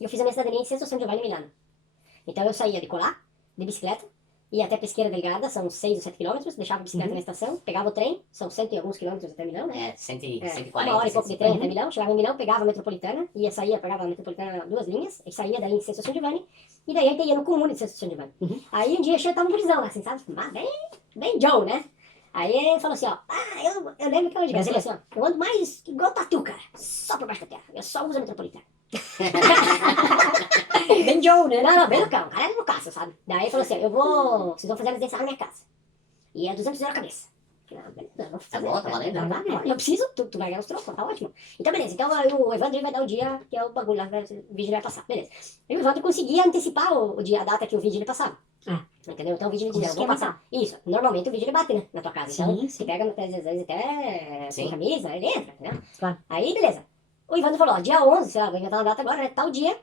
e eu fiz a minha cidadania em Sesto San Giovanni, Milano. Então eu saía de Colá, de bicicleta, ia até Pesqueira Delgada, são 6 ou 7 quilômetros, deixava a bicicleta na estação, pegava o trem, são 100 e alguns quilômetros até Milão, né? 140. Uma hora e pouco de trem até Milão, chegava em Milão, pegava a metropolitana, pegava a metropolitana 2 linhas, e saía daí em Sesto San Giovanni, e daí a gente ia no comune de Sesto San Giovanni. Aí um dia eu tava um gurizão lá, assim, sabe? Bem Joe, né? Aí ele falou assim, ó, eu lembro que eu digo, ele falou assim, ó, eu ando mais igual tatu, cara, só por baixo da terra, eu só uso a metropolitana. Bem Joe, né? Não, bem loucão, o cara era loucaço, sabe? Daí ele falou assim, vocês vão fazer a residência lá na minha casa. E é 200 euros a cabeça. Falei, beleza, eu vou fazer. Tá bom, tá valendo. Não preciso, tu vai ganhar os trocos, tá ótimo. Então, beleza, então aí o Evandro vai dar o dia que é o bagulho lá, o vídeo vai passar, beleza. E o Evandro conseguia antecipar o dia, a data que o vídeo ele passava. Entendeu? Então o vídeo ele dizia, eu vou passar. Isso, normalmente o vídeo ele bate, né, na tua casa. Então, Sim, você pega às vezes até Sim. sem camisa, ele entra, entendeu? Claro. Aí, beleza. O Evandro falou, ó, dia 11, sei lá, vou inventar uma data agora, né, tal dia,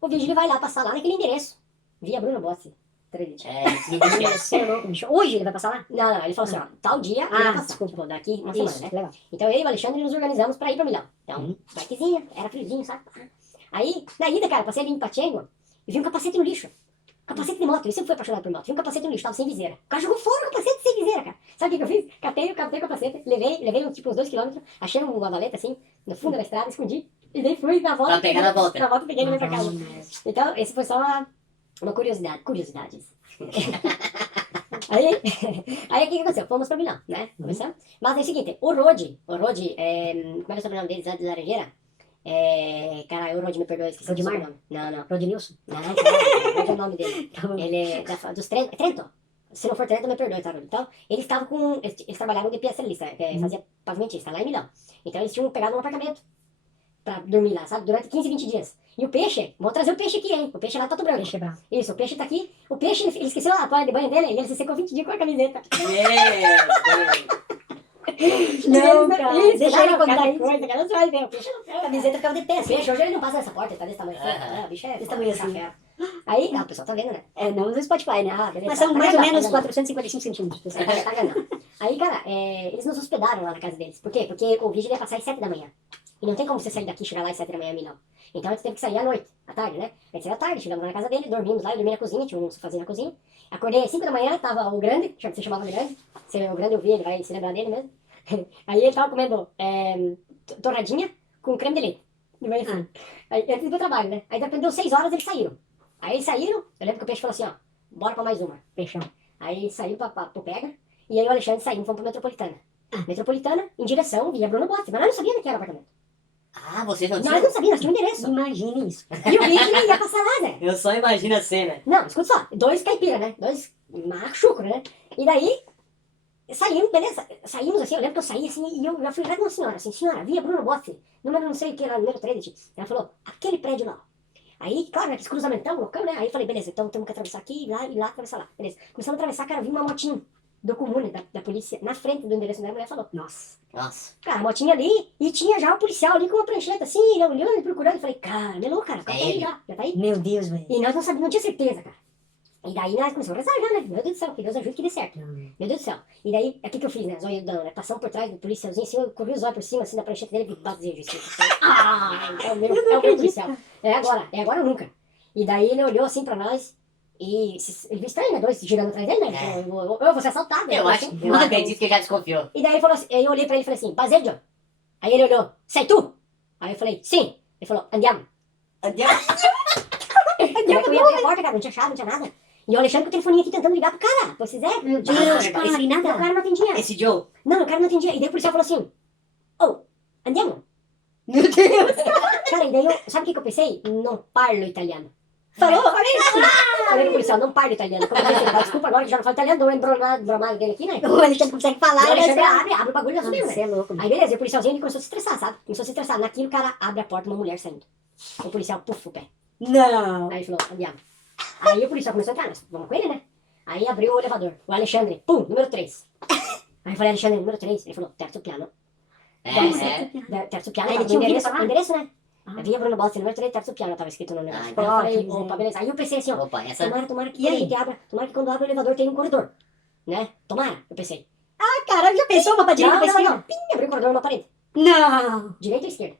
o vídeo ele vai lá passar lá naquele endereço, via Bruno Bossi. Acredite. Isso não esquece. Você é louco, bicho. Hoje ele vai passar lá? Não, ele falou assim, ó, tal dia ele vai passar. Desculpa. Tipo, daqui uma Isso, semana, né? legal. Então eu e o Alexandre nos organizamos pra ir pra Milão. Então, bikezinha, era friozinho, sabe? Aí, na ida, cara, passei ali em Pacheco e vi um capacete no lixo. Capacete de moto, eu sempre fui apaixonado por moto. Vi um capacete no lixo, tava sem viseira. O cara jogou fora o capacete sem viseira, cara. Sabe o que eu fiz? Catei o capacete, levei tipo uns 2 km, achei uma valeta assim, no fundo da estrada, escondi. E daí fui na volta. Pra pegar na volta. Na volta peguei e levei pra casa. Então, esse foi só uma curiosidade. Curiosidades. Aí o que aconteceu? Fomos pra Milão, né? Começamos. Mas é o seguinte, o Rodi, como é o sobrenome dele, Zé de Laranjeira? Caralho, o Rodi me perdoa, esqueci o Rodimar? sobrenome. Não. Rodnilson? Não, cara, Rodi é o nome dele. Tá bom. Ele é dos Trento. Se não for Trento, me perdoe, tá? Então, eles estavam com, eles trabalhavam de piacelista, fazia pavimentista lá em Milão. Então, eles tinham pegado um apartamento pra dormir lá, sabe? Durante 15, 20 dias. E o peixe, vou trazer o peixe aqui, hein? O peixe é lá de Pato Branco. Peixe bravo. Isso, o peixe tá aqui. O peixe, ele esqueceu a toalha de banho dele e ele se secou 20 dias com a camiseta. Não, Isso, cara, isso, deixa ele não, contar cada isso. coisa, cara, você vai ver, o peixe a camiseta ficava de pé. O peixe, hoje ele não passa nessa porta, ele tá desse tamanho. Aham. O bicho é Desse tamanho foda, assim. café. Aí, não, o pessoal tá vendo, né? Não no Spotify, né? Ah, beleza. Mas são Tá mais ou grandão, menos tá grandão. 455 centímetros. Tá grandão. Aí, cara, eles nos hospedaram lá na casa deles. Por quê? Porque o vídeo ia passar às 7 da manhã. E não tem como você sair daqui e chegar lá às 7 da manhã em Milão. Então a gente teve que sair à noite, à tarde, né? A gente saiu à tarde, chegamos lá na casa dele, dormimos lá, eu dormi na cozinha, tinha um sofazinho na cozinha. Acordei às 5 da manhã, tava o grande, você chamava de grande. O grande eu vi, ele vai se lembrar dele mesmo. Aí ele tava comendo torradinha com creme de leite. De manhã assim. Aí, antes do trabalho, né? Aí depois deu 6 horas, eles saíram. Aí eles saíram, eu lembro que o peixe falou assim, ó, bora pra mais uma. Peixão. Aí saiu pro Pega, e aí o Alexandre saiu, fomos pra Metropolitana. Metropolitana, em direção, via Bruno Botti, mas nós não sabíamos que era o apartamento. Vocês não Nós tinham? não sabíamos, nós tínhamos um endereço. Imagine isso. E o vídeo ia passar lá, Zé. Eu só imagino a cena. Não, escuta só, 2 caipira, né? 2 machucos, né? E daí, saímos, beleza? Saímos assim, eu lembro que eu saí assim, e eu já fui lá com uma senhora, assim, senhora, via Bruno Botti, número não sei o que lá, número 3, ela falou, aquele prédio lá. Aí, claro, esse cruzamento loucão, né? Aí eu falei, beleza, então temos que atravessar aqui, e lá, atravessar lá. Beleza. Começamos a atravessar, cara, vi uma motinha do comune, da polícia, na frente do endereço da mulher, falou. Nossa. Cara, a motinha ali, e tinha já o policial ali com uma prancheta assim, ele olhando e procurando, eu falei, cara, melou, cara, o cara tá aí já tá aí. Meu Deus, velho. E nós não sabíamos, não tinha certeza, cara. E daí nós começamos a rezar já, né? Meu Deus do céu, que Deus ajude que dê certo. Meu Deus do céu. E daí, o que eu fiz, né? Zóio dando, né? Passamos por trás do policialzinho, assim, eu corri os olhos por cima, assim, da prancheta dele, e basejo, assim. É o meu policial. É agora ou nunca. E daí ele olhou assim pra nós, e ele viu estranho, né? 2 girando atrás dele, né? Eu vou ser assaltado. Né? Eu acredito que ele já desconfiou. E daí ele falou assim, eu olhei pra ele e falei assim, Baseggio. Aí ele olhou, sei tu? Aí eu falei, sim. Ele falou, andiamo. Andiamo eu ia abrir a porta, cara, não tinha chave, não tinha nada. E o Alexandre com o telefoninho aqui tentando ligar pro cara, pra vocês é. Meu Deus, cara, e O nada. cara não atendia. Esse Joe. Não, o cara não atendia. E daí o policial falou assim, andiamo. Meu Deus. Cara, e daí sabe o que eu pensei? Não parlo italiano. Falei. Falei pro policial, não parlo italiano. Como eu pensei, desculpa agora que já não falo italiano, dou um embromado dele aqui, né? O Alexandre consegue falar, E o Alexandre né? abre o bagulho e nós subimos, Você né? é louco, mano. Aí beleza, e o policialzinho ele começou a se estressar, sabe? Começou a se estressar. Naquilo o cara abre a porta, uma mulher saindo. O policial, puf, o pé. Não. Aí ele falou, andiamo. Aí o policial começou a entrar, nós vamos com ele, né? Aí abriu o elevador. O Alexandre, pum, número 3. Aí eu falei, Alexandre, número 3. Ele falou, terzo piano. Terzo piano, Aí ele tava tinha no ouvido endereço, falar? endereço, né? Aí vinha Bruno Botti, número 3, terzo piano, tava escrito no negócio. então, Aí eu falei, que opa, beleza. Aí eu pensei assim, ó, Opa, essa... tomara que E aí? quando a gente abra, tomara que quando abre o elevador tem um corredor. Né? Tomara, eu pensei. Cara, já pensou uma pra direita pra esquerda? Pim, abriu o corredor numa parede. Não. Direita ou esquerda?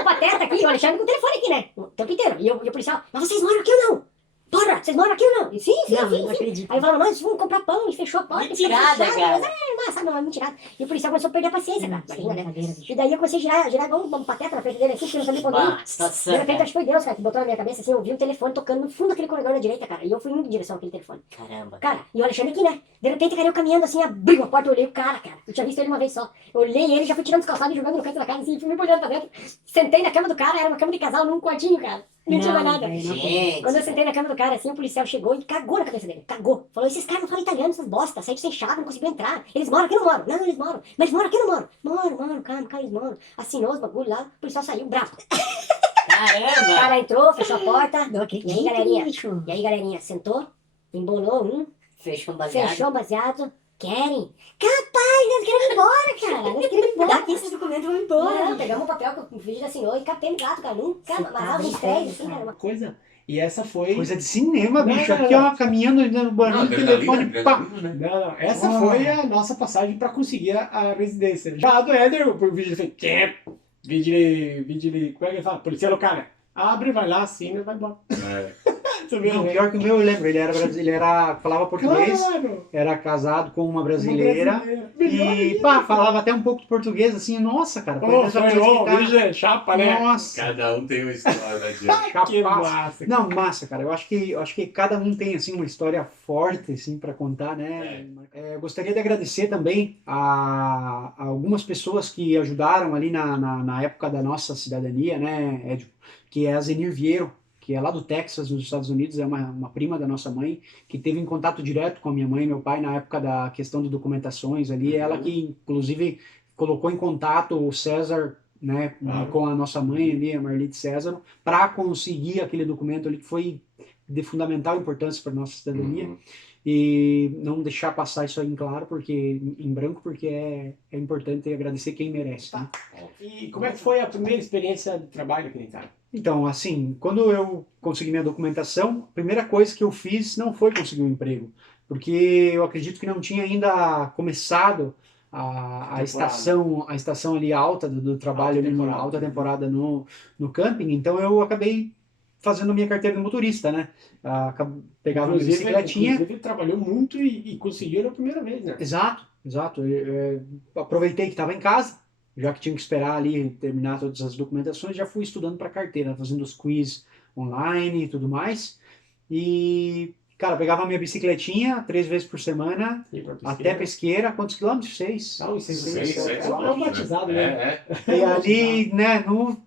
O pateta aqui, o Alexandre com o telefone aqui, né? O tempo inteiro. E o policial, mas vocês moram aqui ou não? porra, vocês moram aqui ou não? E, sim, Não, não acredito. Aí eu falava, nós vamos comprar pão, e fechou a porta. Mentirada, ficou fechado. cara. Sabe, não, é mentirada. E o policial começou a perder a paciência, cara. Imagina, né? Brincadeira, bicho. E daí eu comecei a girar igual um pateta na frente dele, assim, porque eu não sabia pra onde ir. Bah, situação, De repente, cara. acho que foi Deus, cara, que botou na minha cabeça, assim, eu vi um telefone tocando no fundo daquele corredor na direita, cara. E eu fui indo em direção àquele telefone. Caramba. Cara, e o Alexandre aqui, né? De repente, cara, eu caminhando assim, abriu a porta, eu olhei o cara. Eu tinha visto ele uma vez só. Eu olhei ele, já fui tirando os calçados e jogando no canto da casa, assim, fui me olhando pra dentro. Sentei na cama do cara, era uma cama de casal num quartinho, cara. Não tinha mais nada. velho, não acredito. Quando eu sentei na cama do cara, assim, o policial chegou e cagou na cabeça dele. Cagou. Falou, esses caras não falam italiano, essas bosta. Saíram sem chave, não conseguiu entrar. Eles moram aqui ou não moram? Não, eles moram. Mas moram aqui ou não moram? Moram, calma, eles moram. Assinou os bagulho lá, o policial saiu bravo. O Caramba. cara entrou, fechou a porta. Não E acredito, aí, galerinha? bicho. E aí, galerinha, sentou, embolou um, Fechou um baseado. fechou o baseado. Querem? Capaz, nós queremos ir embora, cara. Nós queremos ir embora. Daqui esses documentos vão embora. Não, pegamos um papel que o vídeo assinou e catei no gato, cara. Nunca, Você mas tá uns brincando, três, assim, cara. cara. Uma coisa. E essa foi. Coisa de cinema, Não, bicho. não, Aqui, não. ó, caminhando no barulho do telefone, pá. adrenalina, né? Não, essa Ah. foi a nossa passagem pra conseguir a residência. Já do Éder, o vídeo foi. Vídeo, como é que ele fala? Polícia local, né? Abre, vai lá, assina e vai embora. É. Você vê, Não, né? pior que o meu, eu lembro. Ele era falava português, Claro! era casado com uma Uma brasileira. Melhor E, ainda. pá, falava até um pouco de português, assim, nossa, cara. Ô, essa foi coisa bom, que tá- vídeo é chapa, né? Nossa, Cada um tem uma história, né, gente? Que capaz. massa. Não, massa, cara. Eu acho que cada um tem assim uma história forte assim para contar, né? Eu gostaria de agradecer também a algumas pessoas que ajudaram ali na época da nossa cidadania, né, Edio? Que é a Zenir Vieiro, que é lá do Texas, nos Estados Unidos, é uma prima da nossa mãe, que teve em contato direto com a minha mãe e meu pai na época da questão de documentações ali. Ela que, inclusive, colocou em contato o César, né, Claro. com a nossa mãe ali, a Marlite César, para conseguir aquele documento ali que foi de fundamental importância para nossa cidadania. Uhum. E não deixar passar isso aí em claro, porque em branco, porque é importante agradecer quem merece, tá? E como é que foi a primeira experiência de trabalho aqui na Itália? Então, assim, quando eu consegui minha documentação, a primeira coisa que eu fiz não foi conseguir um emprego, porque eu acredito que não tinha ainda começado a estação ali alta do trabalho, Alta ali temporada. alta temporada no camping, então eu acabei fazendo a minha carteira de motorista, né? Pegava uma bicicletinha. Inclusive, trabalhou muito e conseguiu na primeira vez, né? Exato. Aproveitei que estava em casa, já que tinha que esperar ali terminar todas as documentações, já fui estudando para carteira, fazendo os quiz online e tudo mais. E, cara, pegava a minha bicicletinha 3 vezes por semana, E pra até Pesqueira. Quantos quilômetros? 6. Não, isso Seis, sete, é um batizado, né? É. E ali, né, no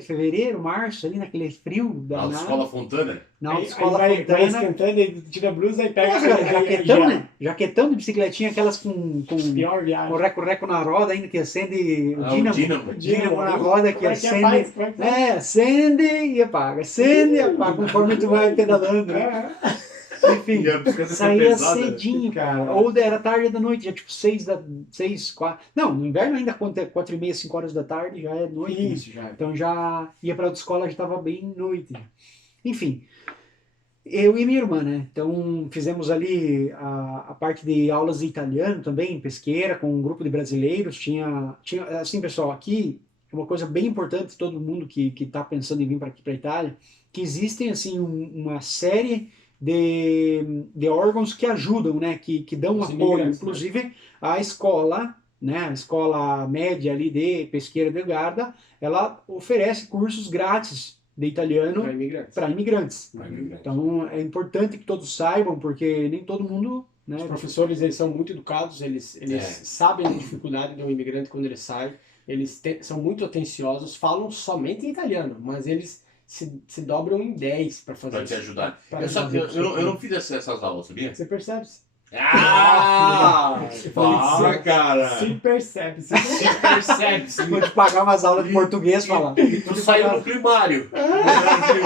fevereiro, março, ali naquele frio Na danado, Escola Fontana. na Aí autoescola vai Fontana. esquentando, e tira a blusa e pega Jaquetão, né? Jaquetão de bicicletinha, aquelas com Pior o viagem. reco-reco na roda ainda, que acende o Ah, dínamo. o Dínamo. Dínamo na roda que Como é que acende. faz? Como é que faz? Acende e apaga, acende e apaga, conforme tu vai pedalando. Né? Enfim, E a bicicleta saía pesada. cedinho, cara. Ou era tarde da noite, já tipo 6, 4. Não, no inverno ainda 4h30, 5 horas da tarde, já é noite. né? Isso, já. Então já ia para outra escola, já estava bem noite. Enfim, eu e minha irmã, né? Então fizemos ali a parte de aulas de italiano também, em Pesqueira, com um grupo de brasileiros. Tinha assim, pessoal, aqui é uma coisa bem importante, todo mundo que está pensando em vir para aqui, para a Itália, que existem assim uma série de órgãos que ajudam, né? Que dão Os apoio, imigrantes, inclusive a escola, né? A escola média ali de Pesqueira de Garda, ela oferece cursos grátis de italiano Para imigrantes. para imigrantes. Pra imigrante. Então é importante que todos saibam, porque nem todo mundo, né? Os professores, eles são muito educados, eles sabem a dificuldade de um imigrante quando ele sai, eles são muito atenciosos, falam somente em italiano, mas eles se dobram em 10 para fazer Pra te isso. ajudar. Pra Eu não fiz essas aulas, sabia? Você percebe? Ah! Fala, cara! Se percebe. Se Se percebe, se Vou te pagar umas aulas de português, falar. tu saiu no primário. No Brasil.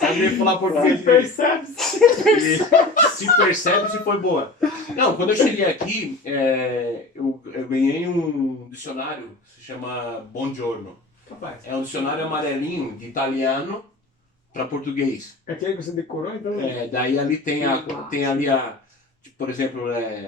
Sabia falar português. percebe. Se percebe se foi boa. Não, quando eu cheguei aqui, eu ganhei um dicionário, se chama Buongiorno. Capaz. É um dicionário amarelinho de italiano para português. É aquele que você decorou, então? Daí ali tem ali tipo, por exemplo,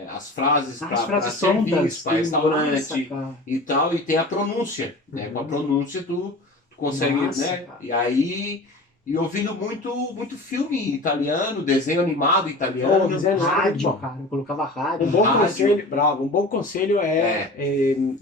as frases para serviço, para restaurante e tal, e tem a pronúncia. Né? Com a pronúncia tu consegue, Massa, né? cara. E aí E ouvindo muito filme italiano, desenho animado Oh, italiano. desenho animado. Rádio, cara. Eu colocava rádio. Um bom Rádio. conselho, bravo, um bom conselho é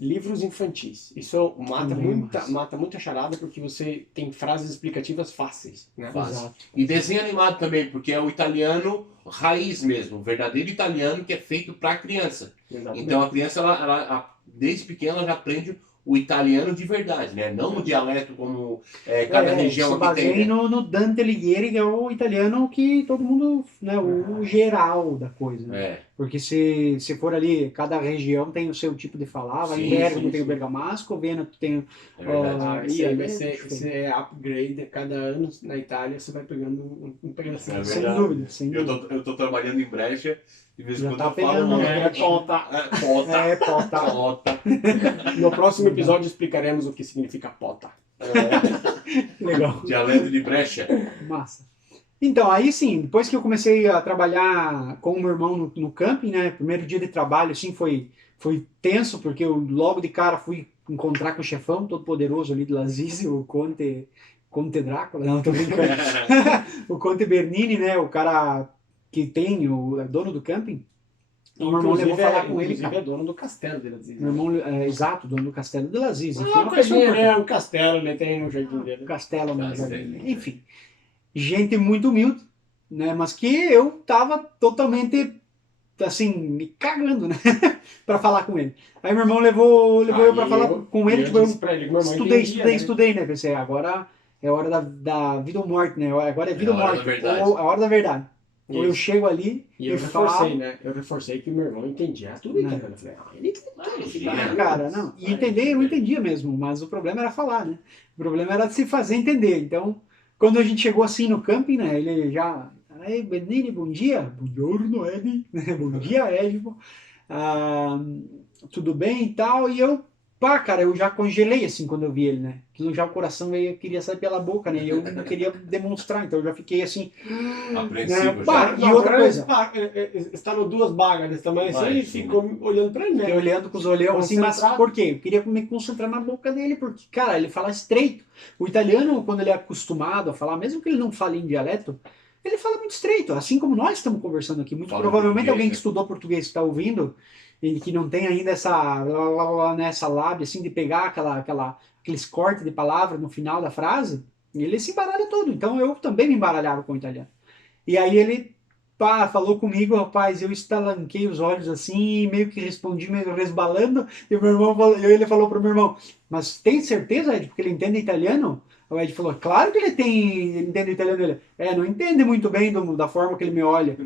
livros infantis. Isso mata Também, muita, mas- mata muita charada porque você tem frases explicativas fáceis, né? Fácil. Exato. E desenho animado também, porque é o italiano raiz mesmo, o verdadeiro italiano que é feito para criança. Exatamente. Então a criança, desde pequena, ela já aprende o italiano de verdade, né? Não o dialeto como cada região se aqui baseia tem. Né? no Dante Alighieri, que é o italiano que todo mundo, né, o geral da coisa, né? É, Porque se for ali, cada região tem o seu tipo de falar, vai em Sim, Bergamo sim, tem o sim. bergamasco, Vêneto tem é verdade. Ah, isso e aí aí vai é ser, diferente. você é upgrade cada ano na Itália, você vai pegando um pedacinho. É sem verdade. dúvida, sem Eu dúvida. tô trabalhando em brecha, de vez em Já quando tá eu falo pegando, uma né? Ponta. pota, É, pô, tá. pota. No próximo episódio explicaremos o que significa pota. Legal. Dialeto de brecha. Massa. Então, aí sim, depois que eu comecei a trabalhar com o meu irmão no camping, né? Primeiro dia de trabalho, assim, foi tenso, porque eu logo de cara fui encontrar com o chefão todo poderoso ali de Lazizi, o Conte Drácula, não, tô brincando. O Conte Bernini, né? O cara que tem, é dono do camping. Então, meu irmão levou falar com ele, inclusive cara. é dono do castelo dele. Assim, Meu irmão, exato, dono do castelo de Lazizi. Enfim, é uma uma pessoa coisinha, importante. né? Um castelo ele tem no jardim dele. Castelo, né? Castelo. Enfim, gente muito humilde, né? Mas que eu tava totalmente, assim, me cagando, né? Pra falar com ele. Aí meu irmão levou eu pra falar com ele, tipo, eu estudei, né? Pensei, agora é hora da vida ou morte, né? Agora é vida É ou a hora morte, da verdade. ou a hora da verdade. Ou eu chego ali E eu falo, reforcei, né? Eu reforcei que meu irmão entendia tudo Não. italiano. Eu falei, ele entende tudo. Imagina. cara, não. E entender, eu entendia mesmo, mas o problema era falar, né? O problema era se fazer entender. Então, quando a gente chegou assim no camping, né? Ele já. Aí, Benini, bom dia. Buongiorno, Edi. Bom dia, Edipo. Ah, tudo bem e tal. E eu, pá, cara, eu já congelei assim quando eu vi ele, né? Aquilo já o coração meio queria sair pela boca, né? E eu não queria demonstrar, então eu já fiquei assim. Apreensivo Né? já. Pá, e outra coisa. Estavam duas bagas desse tamanho assim e Imagina. ficou olhando pra ele, Fiquei né? olhando com os olhão assim, mas Concentrado. por quê? Eu queria me concentrar na boca dele, porque, cara, ele fala estreito. O italiano, quando ele é acostumado a falar, mesmo que ele não fale em dialeto, ele fala muito estreito, assim como nós estamos conversando aqui. Muito Fala provavelmente português, alguém que né? estudou português está ouvindo e que não tem ainda essa lábia assim de pegar aqueles cortes de palavra no final da frase, ele se embaralha todo. Então eu também me embaralhava com o italiano. E aí ele falou comigo, rapaz, eu estalanquei os olhos assim, meio que respondi, meio resbalando, e o meu irmão falou, e ele falou pro meu irmão, mas tem certeza, Ed, porque ele entende italiano? O Ed falou, claro que ele entende italiano. Ele, não entende muito bem da forma que ele me olha.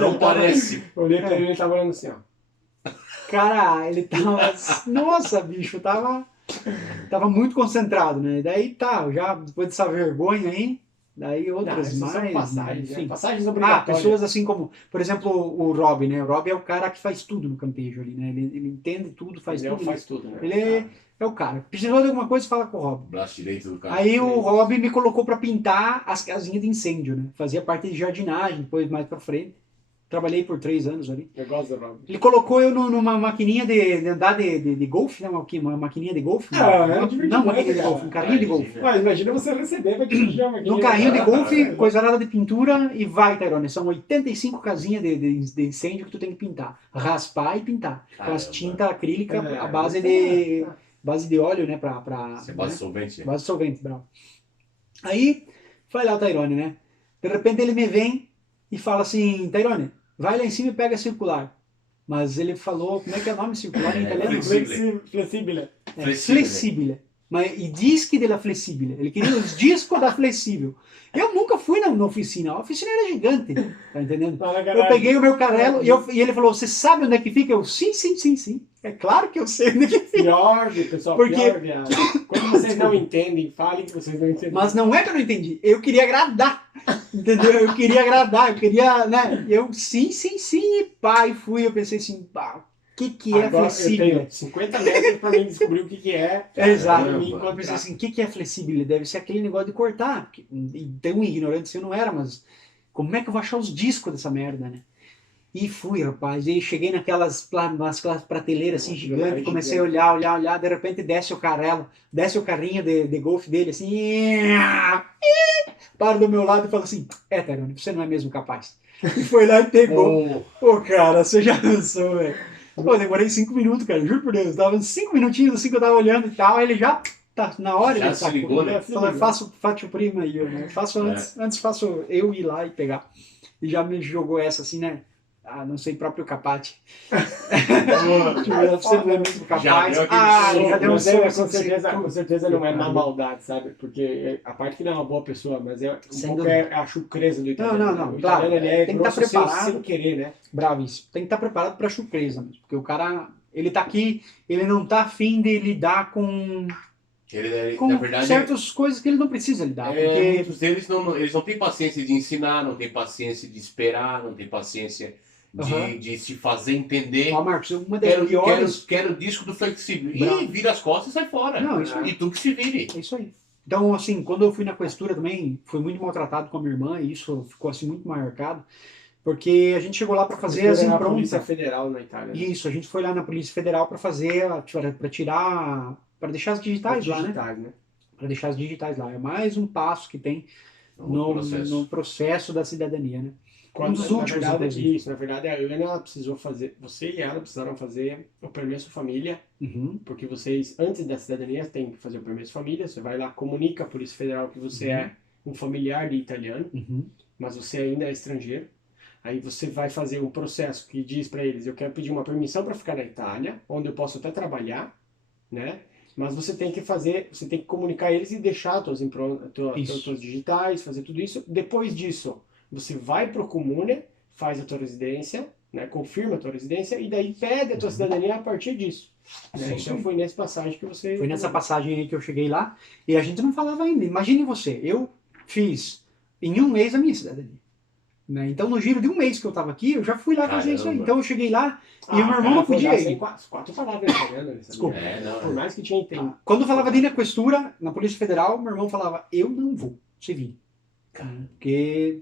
Não parece. Eu olhei pra ele e ele tava olhando assim, ó. Cara, ele tava, nossa, bicho, tava muito concentrado, né? E daí já, depois dessa vergonha aí, daí outras Não, essas são mais, passagens, né? né? Enfim. Passagens obrigatórias. Pessoas assim como, por exemplo, o Rob, né? O Rob é o cara que faz tudo no campejo ali, né? Ele entende tudo, faz Ele tudo. faz tudo, né? Ele é o cara. Precisou de alguma coisa, fala com o Rob. Braço direito do cara. Aí o Rob me colocou pra pintar as casinhas de incêndio, né? Fazia parte de jardinagem, depois mais pra frente. Trabalhei por 3 anos ali. Eu gosto do Rob. Ele colocou eu numa maquininha de andar de golfe, né? Uma maquininha de golfe. É divertido, Não, maquininha de cara. golfe, um carrinho de golfe. Mas imagina você receber pra dirigir uma No carrinho de golfe, coisa. coisa nada de pintura e vai, Tairone. São 85 casinhas de incêndio que tu tem que pintar. Raspar e pintar. Com as Caramba. tinta acrílica É, à base de óleo, né? Você é base solvente. Base solvente, bravo. Aí, vai lá o Tairone, né? De repente ele me vem e fala assim, Tairone, vai lá em cima e pega a circular. Mas ele falou, como é que é o nome circular em italiano? Flexível. Flessibile. Mas e dischi della flessibile. Ele queria os discos da flessível. Eu nunca fui na oficina. A oficina era gigante. Tá entendendo? Eu peguei o meu carrelo e ele falou, você sabe onde é que fica? Eu, sim. É claro que eu sei onde é que fica. Pior, pessoal, Porque- pior viagem. Quando vocês não entendem, falem que vocês não entendem. Mas não é que eu não entendi. Eu queria agradar. Entendeu? Eu queria agradar. Eu queria, né? Eu, sim. E pá, e fui. Eu pensei assim, pá, o que é Agora flessível? eu tenho 50 metros pra mim descobrir o que é. Exato. Pra mim Eu pensei encontrar. assim, o que é flexível? Deve ser aquele negócio de cortar. E tão ignorante assim eu não era, mas como é que eu vou achar os discos dessa merda, né? E fui, rapaz. E cheguei naquelas prateleiras assim, Aquilo lá é gigantes, comecei a gigante. olhar, de repente desce o carrinho de golfe dele assim, para do meu lado e fala assim, Tarone, você não é mesmo capaz. E foi lá e pegou. Oh, Pô, cara, você já pensou, velho? Pô, demorei 5 minutos, cara, juro por Deus. Dava 5 minutinhos assim que eu tava olhando e tal, aí ele já, tá, na hora Já ele se sacou. ligou, né? Falou, faço o primo aí, né? Faço antes faço eu ir lá e pegar. E já me jogou essa assim, né? Ah, não sei, próprio capate. Tipo, você não é mesmo capaz. deu aquele Ah, soco, já deu um mas soco. com assim, certeza, com certeza não é na pariu. maldade, sabe? Porque a parte que ele é uma boa pessoa, mas é um Sem pouco dúvida. a chucreza do Não, italiano. não, Né? não, O claro, italiano ele é tem que estar grosso preparado. sem querer, né? Bravíssimo. Tem que estar preparado para surpresa mesmo. Porque o cara, ele tá aqui, ele não tá afim de lidar com Na verdade, certas coisas que ele não precisa lidar. Porque muitos deles eles não têm paciência de ensinar, não têm paciência de esperar, não têm paciência Aham. de se fazer entender. Ó, Marcos, uma das Quero, piores. quero disco do flexível. Bravo. E vira as costas e sai fora. Não, isso aí. E tu que se vire. É isso aí. Então, assim, quando eu fui na questura também, fui muito maltratado com a minha irmã, e isso ficou assim muito marcado, porque a gente chegou lá para fazer as Era a Polícia improntas. Federal na Itália. Né? Isso, a gente foi lá na Polícia Federal para fazer, para tirar, para deixar as digitais lá, né? Digitais, né? Para deixar as digitais lá. É mais um passo que tem no processo da cidadania, né? Um dos últimos, na verdade, inclusive. isso, na verdade, a Ana ela precisou fazer, você e ela precisaram fazer o permesso família, Uhum, porque vocês, antes da cidadania, têm que fazer o permesso família, você vai lá, comunica à Polícia Federal que você é um familiar de italiano, uhum. mas você ainda é estrangeiro. Aí você vai fazer um processo que diz para eles, eu quero pedir uma permissão para ficar na Itália, onde eu posso até trabalhar, né? Mas você tem que fazer, você tem que comunicar a eles e deixar tuas digitais, fazer tudo isso. Depois disso, você vai para o comune, faz a tua residência, né? Confirma a tua residência e daí pede a tua cidadania a partir disso. Né? Sim. Então foi nessa passagem que você... Foi nessa passagem aí que eu cheguei lá e a gente não falava ainda. Imagine você, eu fiz em um mês a minha cidadania. Né? Então, no giro de um mês que eu estava aqui, eu já fui lá fazer isso aí. Caramba. Então, eu cheguei lá e o meu irmão não podia ir. Quatro palavras italianas, né? Desculpa. Por mais que tinha tem. Quando eu falava de na questura, na Polícia Federal, meu irmão falava, eu não vou, você vim. Porque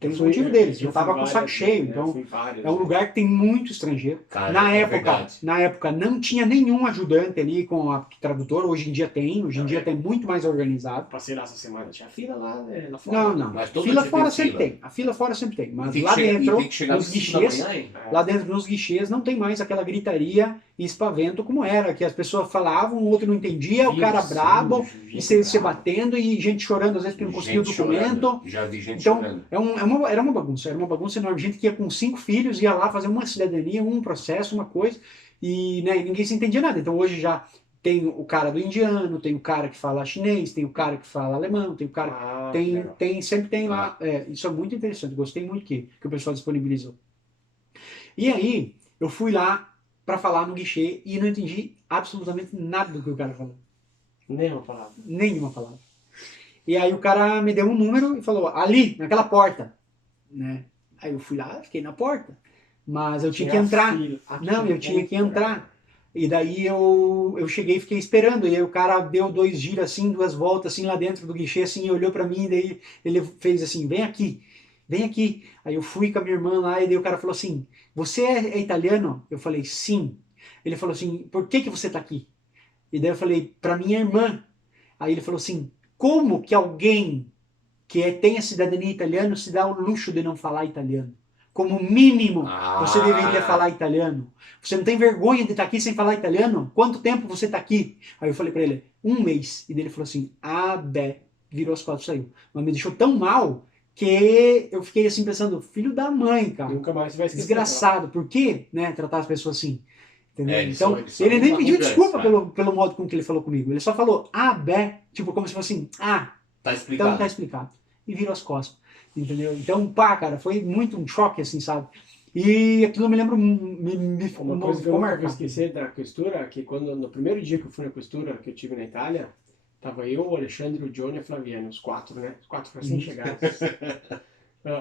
tem os motivos deles. Eu estava com o saco cheio, então é um lugar que tem muito estrangeiro. Cara, Na época não tinha nenhum ajudante ali com a tradutora, hoje em dia tem, tem muito mais organizado. Passei lá essa semana, tinha fila lá, né, lá fora. Não. Mas todo Fila dia fora tem sempre fila. tem. A fila fora sempre tem. Mas E lá dentro, tem que chegar nos às 5 da guichês, manhã, hein? lá dentro nos guichês não tem mais aquela gritaria e espavento como era, que as pessoas falavam, o outro não entendia, o cara brabo, e se batendo, e gente chorando às vezes porque não conseguia o Gente documento. chorando. Já vi gente Então, chorando. era uma bagunça enorme. Gente que ia com 5 filhos, ia lá fazer uma cidadania, um processo, uma coisa, e, né, e ninguém se entendia nada. Então hoje já tem o cara do indiano, tem o cara que fala chinês, tem o cara que fala alemão, tem o cara. Sempre tem lá. Isso é muito interessante, gostei muito que o pessoal disponibilizou. E aí, eu fui lá para falar no guichê e não entendi absolutamente nada do que o cara falou. Nenhuma palavra. Nenhuma palavra. E aí o cara me deu um número e falou, ali, naquela porta. Né? Aí eu fui lá, fiquei na porta. Mas eu tinha que entrar. Eu tinha que entrar. E daí eu cheguei e fiquei esperando. E aí o cara deu 2 giros assim, 2 voltas assim lá dentro do guichê, assim, e olhou pra mim, e daí ele fez assim, vem aqui. Aí eu fui com a minha irmã lá, e daí o cara falou assim, você é italiano? Eu falei, sim. Ele falou assim, por que você tá aqui? E daí eu falei, pra minha irmã. Aí ele falou assim, como que alguém que tem a cidadania italiana se dá o luxo de não falar italiano? Como mínimo, você deveria falar italiano. Você não tem vergonha de estar aqui sem falar italiano? Quanto tempo você está aqui? Aí eu falei para ele, 1 mês. E ele falou assim, virou as costas e saiu. Mas me deixou tão mal que eu fiquei assim pensando, filho da mãe, cara. Nunca mais vai esquecer. Desgraçado. Por que, né, tratar as pessoas assim? Entendeu? Então, ele nem pediu desculpa pelo modo com que ele falou comigo. Ele só falou, tipo como se fosse assim, tá explicado. Então tá explicado. E virou as costas. Entendeu? Então, cara, foi muito um choque, assim, sabe? E aquilo me lembra, uma coisa que eu nunca vou esquecer da questura, que quando, no primeiro dia que eu fui na questura, que eu tive na Itália, tava eu, o Alexandre, o Johnny e a Flaviana, os 4, né? Os 4 recém-chegados.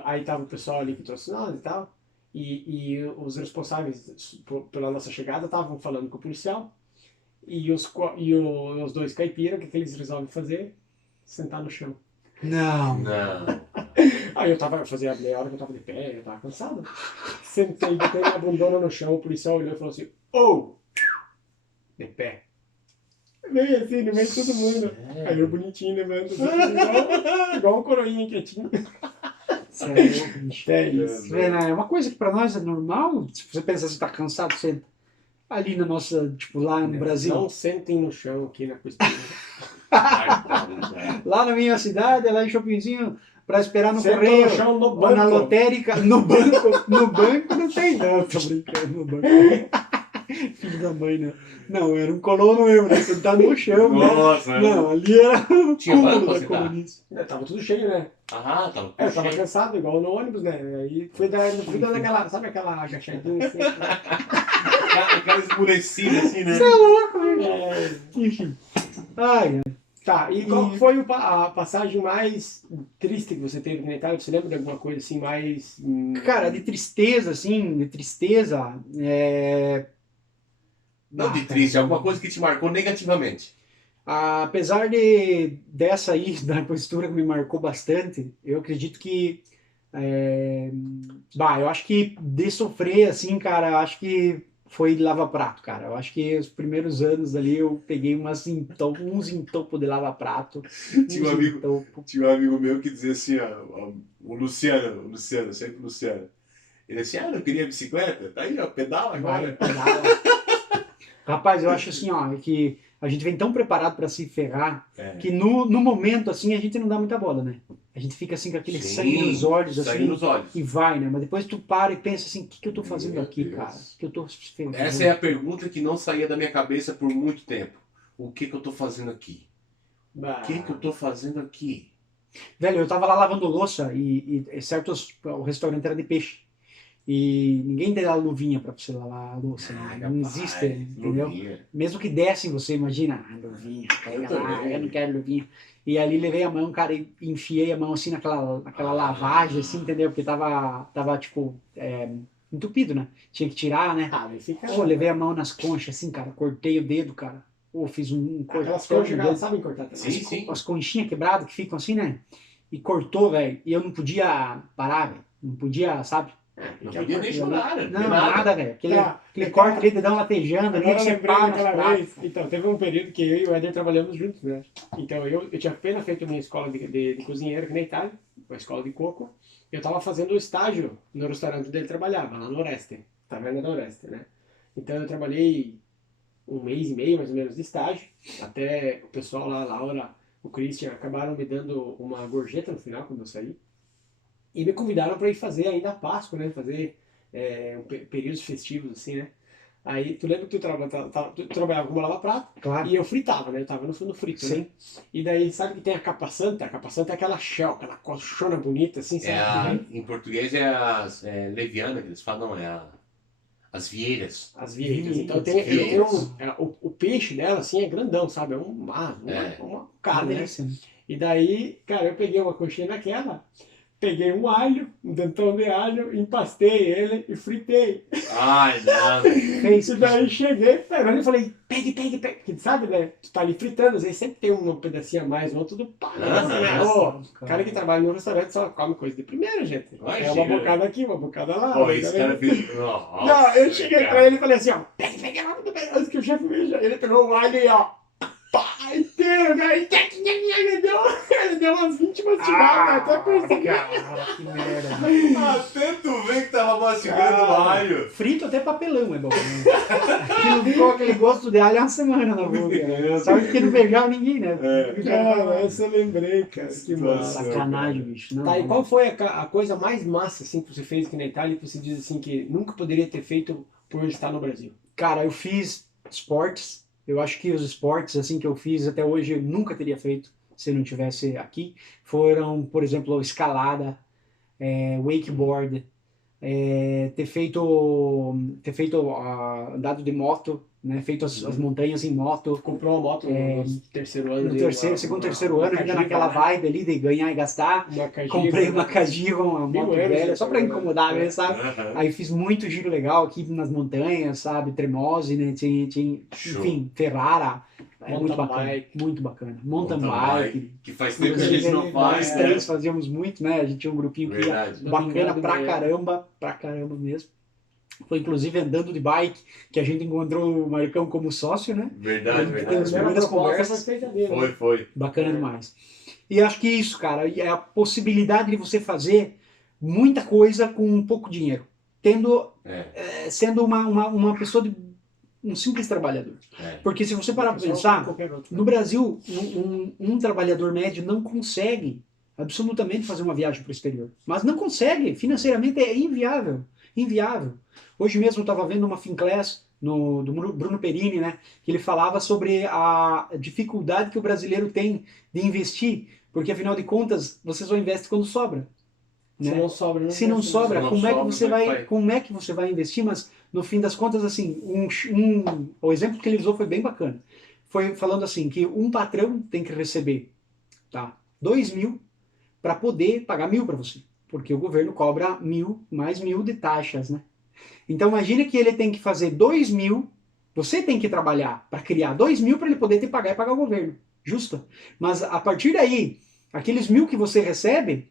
Aí tava o pessoal ali que trouxe nós e tal, e os responsáveis pela nossa chegada estavam falando com o policial, e os 2 caipiras, o que eles resolvem fazer? Sentar no chão. Não. Aí fazia meia hora que eu tava de pé, eu tava cansado. Sentei, botei minha bundona no chão, o policial olhou e falou assim, ô! De pé. Veio assim, no meio de todo mundo. Aí eu bonitinho, levando, assim, igual um coroinha quietinho. Você é louco, bicho. É isso. É uma coisa que pra nós é normal. Se você pensa assim, tá cansado, senta. Ali na nossa, tipo, lá no Brasil. Não sentem no chão aqui na costeira. Lá na minha cidade, lá em Shoppingzinho, pra esperar no Sentam correio. no chão no Ou na banco. lotérica, no banco não tem não, tô brincando, no banco. Filho da mãe, né? Não, era um colono mesmo, né? Sentado no chão, né? Nossa, Não, ali era o Tinha banco cúmulo pra da sentar? comunista. Tava tudo cheio, né? Ah, tá. Eu tava cansado, igual no ônibus, né? Aí fui dando aquela, sabe aquela agachadinha assim? Aquela esmurecida assim, né? Você é louco, né? É, Enfim. Ai, ai. tá, e qual foi a passagem mais triste que você teve na Itália? Você lembra de alguma coisa assim mais... Cara, de tristeza, assim, Não de triste, alguma coisa que te marcou negativamente. apesar dessa aí, da postura que me marcou bastante, eu acredito que. Eu acho que de sofrer, assim, cara, eu acho que foi lava-prato, cara. Eu acho que os primeiros anos ali eu peguei uns entopos de lava-prato. Tinha um uns amigo- entopos. Tinha um amigo meu que dizia assim, ó, o Luciano, sempre o Luciano. Ele disse, não queria bicicleta? Tá aí, ó, pedala Vai, agora. pedala. Rapaz, eu acho assim, ó, que a gente vem tão preparado para se ferrar É. que no momento, assim, a gente não dá muita bola, né? A gente fica assim com aquele Sim, sangue nos olhos, sangue assim, nos olhos. e vai, né? Mas depois tu para e pensa assim, o que eu tô fazendo Meu aqui, Deus. cara? O que eu tô ferrando? Essa é a pergunta que não saía da minha cabeça por muito tempo. O que eu tô fazendo aqui? Bah, O que eu tô fazendo aqui? Velho, eu tava lá lavando louça e o restaurante era de peixe. E ninguém dá luvinha pra você lavar a louça, né? Não rapaz, existe, entendeu? luvinha. Mesmo que desse em você, imagina, luvinha, pega Eu lá, também. eu não quero luvinha. E ali levei a mão, cara, e enfiei a mão assim naquela lavagem, assim, entendeu? Porque tava tipo, entupido, né? Tinha que tirar, né? mas fica... Pô, levei a mão nas conchas, assim, cara, cortei o dedo, cara. Pô, fiz um Aquelas cortão conchas, no elas dedo. sabem cortar também. Sim, sim. As conchinhas quebradas que ficam assim, né? E cortou, velho. E eu não podia parar, velho. Não podia, sabe? Não podia nem chorar, né? Não, nada, velho. Aquele Tá, corte ali, dedão latejando ali, Agora eu você lembrei para nos daquela pratos. vez. Então, teve um período que eu e o Éder trabalhamos juntos, né? Então, eu tinha apenas feito minha escola de cozinheiro aqui na Itália, uma escola de coco. Eu tava fazendo o estágio no restaurante onde ele trabalhava, lá no Oreste, Taverna do Oreste, né? Então, eu trabalhei um mês e meio, mais ou menos, de estágio, até o pessoal lá, a Laura, o Christian, acabaram me dando uma gorjeta no final, quando eu saí. E me convidaram para ir fazer ainda a Páscoa, né? Fazer períodos festivos, assim, né? Aí, tu lembra que tu trabalhava como lava-prato Claro. e eu fritava, né? Eu tava no frito, Sim. né? E daí, sabe que tem a capa santa? A capa santa é aquela shell, aquela colchona bonita, assim, sabe? Em português leviana, que eles falam, as vieiras. As vieiras. Então, Vieiras. o peixe dela, assim, é grandão, sabe? É uma cara, né? delícia, né? E daí, cara, eu peguei uma coxinha daquela, peguei um alho, um dentão de alho, empastei ele e fritei. Ai, não. Fez. E daí cheguei, pegando e falei, pegue. Porque sabe, né? Tu tá ali fritando, às vezes sempre tem um pedacinho a mais, um outro do pá. Né? Ô, cara que trabalha no restaurante só come coisa de primeira, gente. É uma Imagina. bocada aqui, uma bocada lá. Pô, uma esse bocada cara ali. fez. Não, eu cheguei pra ele e falei assim, ó, pegue rápido, antes que o chefe veja. Ele pegou o alho e ó, pá, inteiro, né? Ele deu umas 20 mastigadas, até percebi. Cara, que merda. Até tu vê que tava mastigando o alho. Frito até papelão é bom. Né? Aquilo ficou aquele gosto de alho uma semana na boca. Né? Sabe que não beijava ninguém, né? Cara, essa eu lembrei, cara. Que massa. Sacanagem, bicho. Não, Tá, e não. qual foi a coisa mais massa assim, que você fez aqui na Itália que você diz assim que nunca poderia ter feito por estar no Brasil? Cara, eu fiz esportes. Eu acho que os esportes assim que eu fiz até hoje eu nunca teria feito se eu não tivesse aqui. Foram, por exemplo, escalada, wakeboard, ter feito andado de moto, né? Feito as montanhas em moto. Comprou uma moto no terceiro ano. No terceiro ano, ainda naquela vibe ali de ganhar e gastar. Uma Cagiva, Comprei uma Cagiva, uma Mil moto euros, velha, né, só pra cara? incomodar mesmo, sabe? Aham. Aí fiz muito giro legal aqui nas montanhas, sabe? Tremose, né? Show. Enfim, Ferrara. Mountain Muito bacana. bike. Muito bacana. Mountain Mountain bike. Que faz tempo que a gente não Nós faz. três fazíamos muito, né? A gente tinha um grupinho que ia Verdade. bacana Domingo pra de manhã. caramba mesmo. Foi inclusive andando de bike que a gente encontrou o Marcão como sócio, né? Verdade, Ele verdade. tem as primeiras conversas. Foi. Bacana demais. E acho que isso, cara, é a possibilidade de você fazer muita coisa com um pouco dinheiro, sendo uma pessoa um simples trabalhador. Porque se você parar para pensar, no Brasil, um trabalhador médio não consegue absolutamente fazer uma viagem para o exterior. Mas não consegue, financeiramente é inviável. Inviável. Hoje mesmo eu estava vendo uma Finclass do Bruno Perini, né, que ele falava sobre a dificuldade que o brasileiro tem de investir, porque afinal de contas você só investe quando sobra. Né? Se não sobra, não Se não investe, sobra, Se não como é que sobra, você como é que vai, vai? como é que você vai investir? Mas no fim das contas, assim, o exemplo que ele usou foi bem bacana. Foi falando assim que um patrão tem que receber, tá, 2.000 para poder pagar 1.000 para você, porque o governo cobra 1.000 mais 1.000 de taxas, né? Então imagine que ele tem que fazer 2.000, você tem que trabalhar para criar 2.000 para ele poder te pagar e pagar o governo, justo? Mas a partir daí, aqueles 1.000 que você recebe,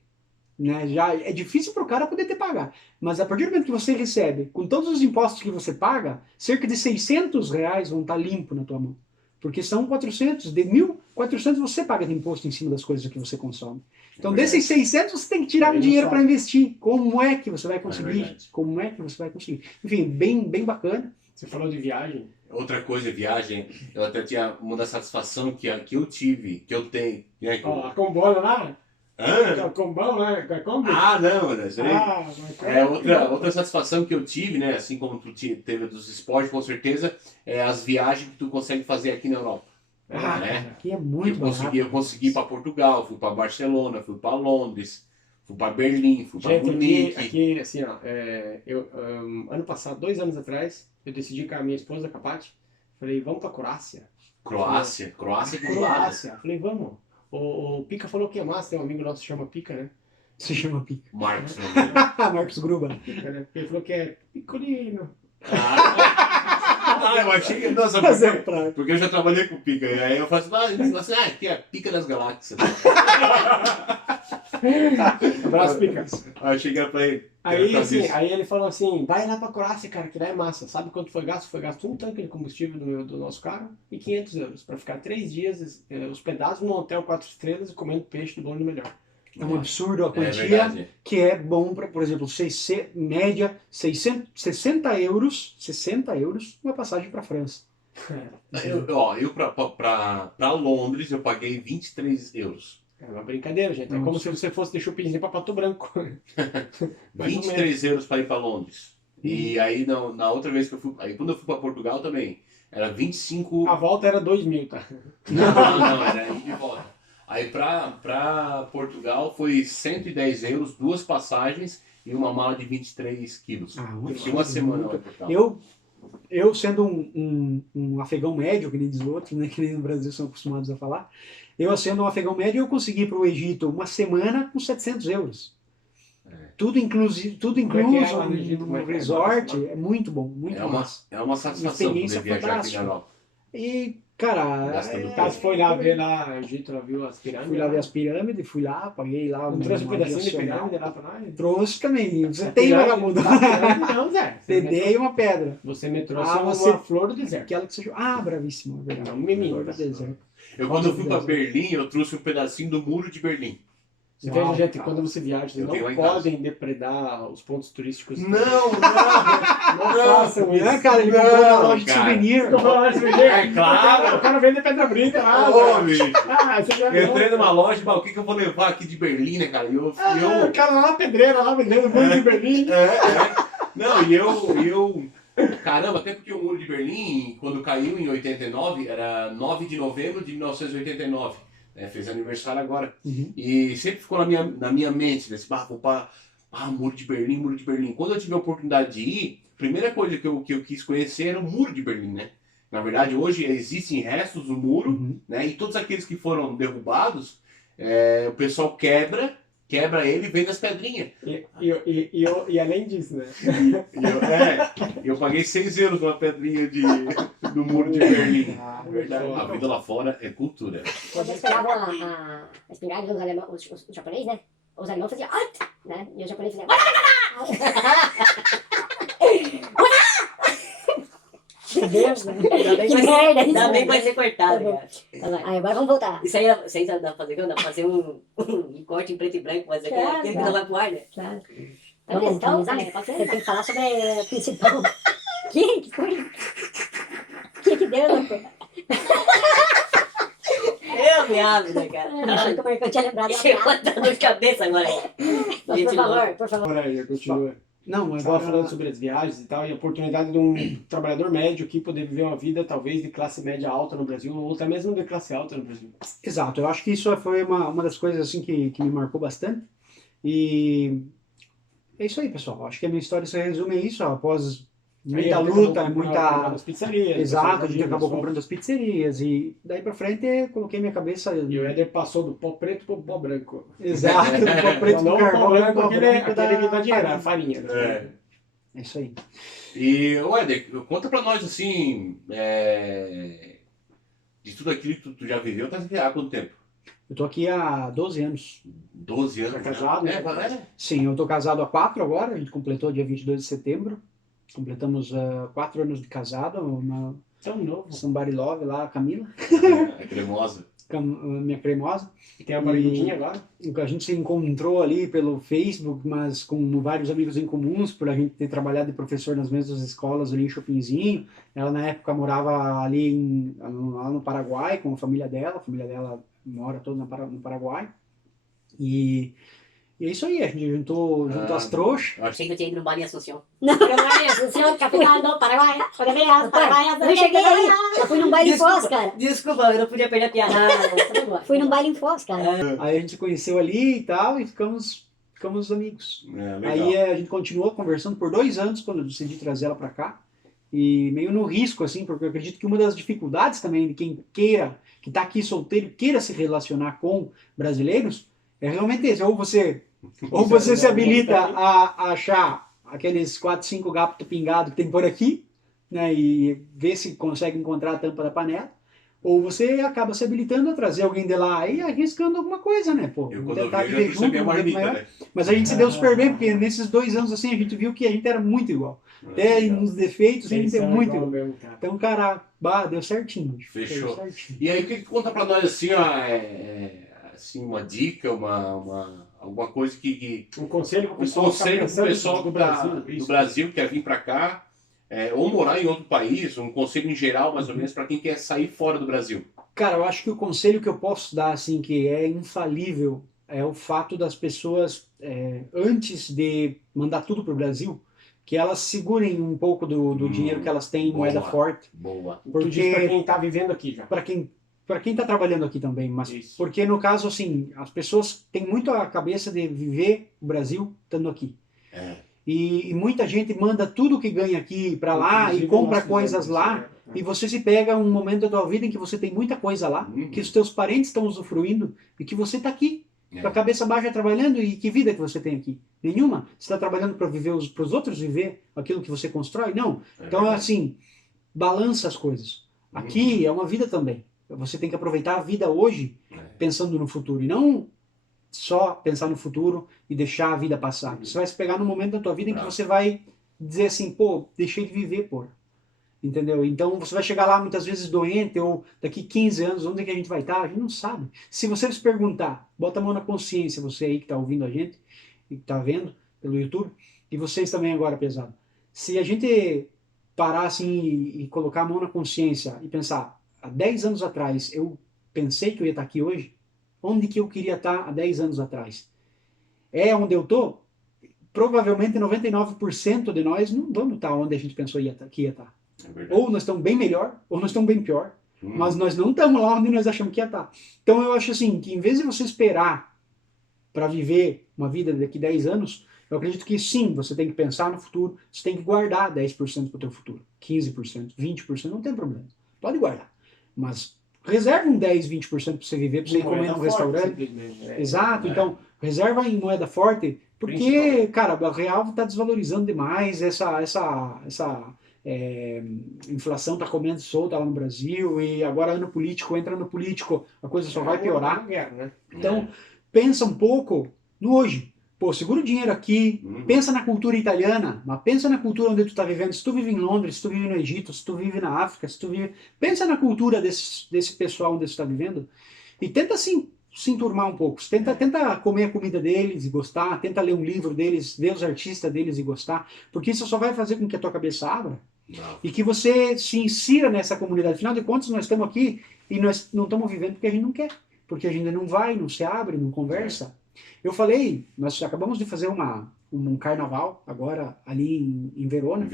né, já é difícil para o cara poder te pagar. Mas a partir do momento que você recebe, com todos os impostos que você paga, cerca de R$ 600 vão estar limpo na tua mão. Porque são 400, de 1.400 você paga de imposto em cima das coisas que você consome. Então, desses 600, você tem que tirar um dinheiro para investir. Como é que você vai conseguir? Como é que você vai conseguir? Enfim, bem bacana. Você falou de viagem. Outra coisa, viagem, eu até tinha uma da satisfação que eu tive, que eu tenho. Né, que Ó, a combona lá? Hã? O combão, né? A Kombi? Ah, não, né? Isso aí. Mas Outra satisfação que eu tive, né? Assim como tu teve dos esportes, com certeza, é as viagens que tu consegue fazer aqui na Europa. né? Aqui é muito barato. Eu consegui ir para Portugal, fui para Barcelona, fui para Londres, fui para Berlim, fui para gente, Munique. aqui, assim, ó, ano passado, 2 anos atrás, eu decidi com a minha esposa, com a Paty, falei, vamos pra Croácia. Croácia do lado. Croácia. Falei, vamos. O Pica falou que é massa, tem um amigo nosso que chama Pica, né? Se chama Pica. Marcos. Marcos Gruba. Pica, né? Ele falou que é picolino. Eu achei. Nossa, Mas é pra... porque eu já trabalhei com pica. E aí eu faço, aqui é a pica das galáxias. Abraço, Pica. Achei que era pra ele. Aí ele falou assim, vai lá pra Croácia, cara, que lá é massa. Sabe quanto foi gasto? Foi gasto um tanque de combustível do nosso carro e 500 euros pra ficar 3 dias hospedados num hotel 4 estrelas e comendo peixe do bom e do melhor. É um absurdo a quantia verdade. que é bom para, por exemplo, média 60 euros, 60 euros uma passagem para a França. Eu pra Londres eu paguei 23 euros. É uma brincadeira, gente. É como se você fosse de Chupinzinho pra Pato Branco. 23 euros para ir para Londres. E aí na outra vez que eu fui, aí quando eu fui para Portugal também, era 25. A volta era 2.000, tá? Não, era ir de volta. Aí pra Portugal foi 110 euros, 2 passagens e uma mala de 23 quilos. Eu fiquei uma semana lá em Portugal. Eu sendo um afegão médio, que nem diz outros, né, que nem no Brasil são acostumados a falar, eu sendo um afegão médio, eu consegui ir para o Egito uma semana com 700 euros. Tudo incluso lá no Egito? no Como é que é? resort, Massa, é muito bom, muito massa. É uma satisfação Experiência poder viajar aqui na fantástica. Europa. E, cara, Gastando Caso foi lá ver lá no Egito, ela viu as pirâmides. fui lá ver as pirâmides, fui lá, paguei lá Não trouxe um uma pedacinho de adicional. pirâmide lá pra nós? Trouxe também. Você A tem, pirâmide- vagabundo. a pirâmide Não, Zé. Te dei uma pedra. Você me trouxe Ah, uma você- flor do deserto. Aquela que você... Ah, bravíssimo, é verdade. Não me minta. Flor do deserto. Quando eu fui para Berlim, eu trouxe um pedacinho do muro de Berlim. Você Uau, veja, gente, cara. quando você viaja, vocês Eu tenho lá não em casa. podem depredar os pontos turísticos. Não! Não façam isso. É, cara, ele comprou na Não, loja de cara. souvenir. É claro. O cara vende pedra brinca lá. Ô, cara. bicho. Você já Eu entrei numa loja, mas o que eu vou levar aqui de Berlim, né, cara? O cara lá na pedreira, lá vendendo muito em Berlim. Não, caramba, até porque o muro de Berlim, quando caiu em 89, era 9 de novembro de 1989. Né? Fez aniversário agora. Uhum. E sempre ficou na minha mente, desse muro de Berlim, muro de Berlim. Quando eu tive a oportunidade de ir, a primeira coisa que eu quis conhecer era o muro de Berlim, né? Na verdade, hoje existem restos do muro, Uhum. né? E todos aqueles que foram derrubados, o pessoal quebra ele e vende as pedrinhas. E além disso, né? Eu paguei 6 euros numa pedrinha do muro de Berlim. Verdade. A vida lá fora é cultura. Quando eles pegavam a espingarda dos alemães, os japoneses, né? Os alemães faziam, né? E os japoneses faziam, Que Deus, né? Ainda bem Que que merda isso, ainda bem né? que vai ser cortado, cara. Tá bom. Aí, agora vamos voltar. Isso aí, vocês dá pra fazer, dá pra fazer um corte em preto e branco, mas Claro, aquele que claro. não vai pro ar, né? Claro. Vamos Então, finalizar? você tem que falar sobre o principal. Que coisa? Que deu, louco? Eu me abro, né, cara? Achei que o Marcão tinha lembrado. Chegou a dar dor de cabeça agora. Mas, Gente por favor, louca. por favor. Por aí, continua. Não, mas Estava falando sobre as viagens e tal, e a oportunidade de um trabalhador médio aqui poder viver uma vida talvez de classe média alta no Brasil, ou até mesmo de classe alta no Brasil. Exato, eu acho que isso foi uma das coisas assim que me marcou bastante. E é isso aí, pessoal. Acho que a minha história se resume a isso. Ó, após muita luta, muita. As pizzarias. Exato, a gente acabou comprando as pizzerias e daí pra frente coloquei minha cabeça. E o Éder passou do pó preto pro pó branco. Exato, do pó preto Não do o pó carvão, branco, pó aquele branco que dá dinheiro, farinha. a farinha. Né? É. É isso aí. E, Éder, conta pra nós, assim, de tudo aquilo que tu já viveu, tá aqui há quanto tempo? Eu tô aqui há 12 anos. 12 anos. Tá já? casado? É, vai. Sim, eu tô casado há 4 agora, a gente completou dia 22 de setembro. Completamos 4 anos de casado, uma Tão novo. somebody love lá, a Camila, É cremosa. minha cremosa. Tem a barriguinha agora. A gente se encontrou ali pelo Facebook, mas com vários amigos em comuns, por a gente ter trabalhado de professor nas mesmas escolas ali em Chopinzinho. Ela na época morava ali lá no Paraguai com a família dela mora toda no Paraguai. E é isso aí, a gente juntou as trouxas. Achei que eu tinha ido no bar em Assunção. Não, Paraguai, Assunção, capital do Paraguai. Paraguai, eu cheguei aí. Eu fui num baile em Foz, cara. Desculpa, eu não podia perder a piada. Fui num baile em Foz, cara. Aí a gente se conheceu ali e tal, e ficamos amigos. Legal. Aí a gente continuou conversando por 2 anos quando eu decidi trazer ela para cá. E meio no risco, assim, porque eu acredito que uma das dificuldades também de quem que tá aqui solteiro, queira se relacionar com brasileiros, é realmente esse. Ou você se habilita a achar aqueles 4, 5 gatos pingados que tem por aqui, né, e ver se consegue encontrar a tampa da panela. Ou você acaba se habilitando a trazer alguém de lá e arriscando alguma coisa, né? Pô, Eu, vamos quando eu tentar vi, já viver junto, percebi a um jeito marmita, maior. né? Mas a gente se deu super bem, porque nesses 2 anos assim a gente viu que a gente era muito igual. Até Legal. nos defeitos a gente é muito igual. mesmo, cara. Então, cara, deu certinho. Fechou. Deu certinho. E aí, o que conta pra nós, assim, ó, assim, uma dica, alguma coisa que Um conselho pro um pessoal conselho pro pessoal do que tá Brasil. do Isso. Brasil que quer vir pra cá, ou morar em outro país, um conselho em geral, mais ou menos, pra quem quer sair fora do Brasil. Cara, eu acho que o conselho que eu posso dar, assim, que é infalível, é o fato das pessoas, antes de mandar tudo pro Brasil, que elas segurem um pouco do dinheiro que elas têm em moeda boa. forte. Boa. Tu diz pra quem tá vivendo aqui já. Para quem está trabalhando aqui também, mas Isso. porque no caso, assim, as pessoas têm muito a cabeça de viver o Brasil estando aqui. É. E muita gente manda tudo que ganha aqui para lá e Inclusive, compra nós coisas fizemos lá. isso, né? E você se pega um momento da tua vida em que você tem muita coisa lá, Uhum. que os teus parentes estão usufruindo e que você está aqui, É. com a cabeça baixa trabalhando. E que vida que você tem aqui? Nenhuma. Você está trabalhando para os outros viver aquilo que você constrói? Não. Então, verdade. assim, balança as coisas. Aqui é uma vida também. Você tem que aproveitar a vida hoje pensando no futuro e não só pensar no futuro e deixar a vida passar. Você vai se pegar num momento da tua vida em que você vai dizer assim, pô, deixei de viver, pô. Entendeu? Então você vai chegar lá muitas vezes doente ou daqui 15 anos, onde é que a gente vai estar? A gente não sabe. Se você se perguntar, bota a mão na consciência, você aí que está ouvindo a gente e que está vendo pelo YouTube, e vocês também agora, pesado. Se a gente parar assim e colocar a mão na consciência e pensar, há 10 anos atrás eu pensei que eu ia estar aqui hoje, onde que eu queria estar há 10 anos atrás? É onde eu estou? Provavelmente 99% de nós não vamos estar onde a gente pensou que ia estar. É verdade. Ou nós estamos bem melhor, ou nós estamos bem pior. Hum. Mas nós não estamos lá onde nós achamos que ia estar. Então eu acho assim, que em vez de você esperar para viver uma vida daqui 10 anos, eu acredito que sim, você tem que pensar no futuro, você tem que guardar 10% para o teu futuro, 15%, 20%, não tem problema. Pode guardar. Mas reserva um 10, 20% para você viver, para você ir comer num restaurante. Exato, então reserva em moeda forte, porque, cara, o real está desvalorizando demais, essa inflação está comendo solta lá no Brasil, e agora ano político, entra no político, a coisa só vai piorar. Né? Então, pensa um pouco no hoje. pô, segura o dinheiro aqui, pensa na cultura italiana, mas pensa na cultura onde tu tá vivendo. Se tu vive em Londres, se tu vive no Egito, se tu vive na África, se tu vive... Pensa na cultura desse pessoal onde tu tá vivendo e tenta assim, se enturmar um pouco. Tenta comer a comida deles e gostar, tenta ler um livro deles, ver os artistas deles e gostar, porque isso só vai fazer com que a tua cabeça abra e que você se insira nessa comunidade. Afinal de contas, nós estamos aqui e nós não estamos vivendo porque a gente não quer, porque a gente não vai, não se abre, não conversa. Eu falei, nós acabamos de fazer um carnaval agora ali em Verona,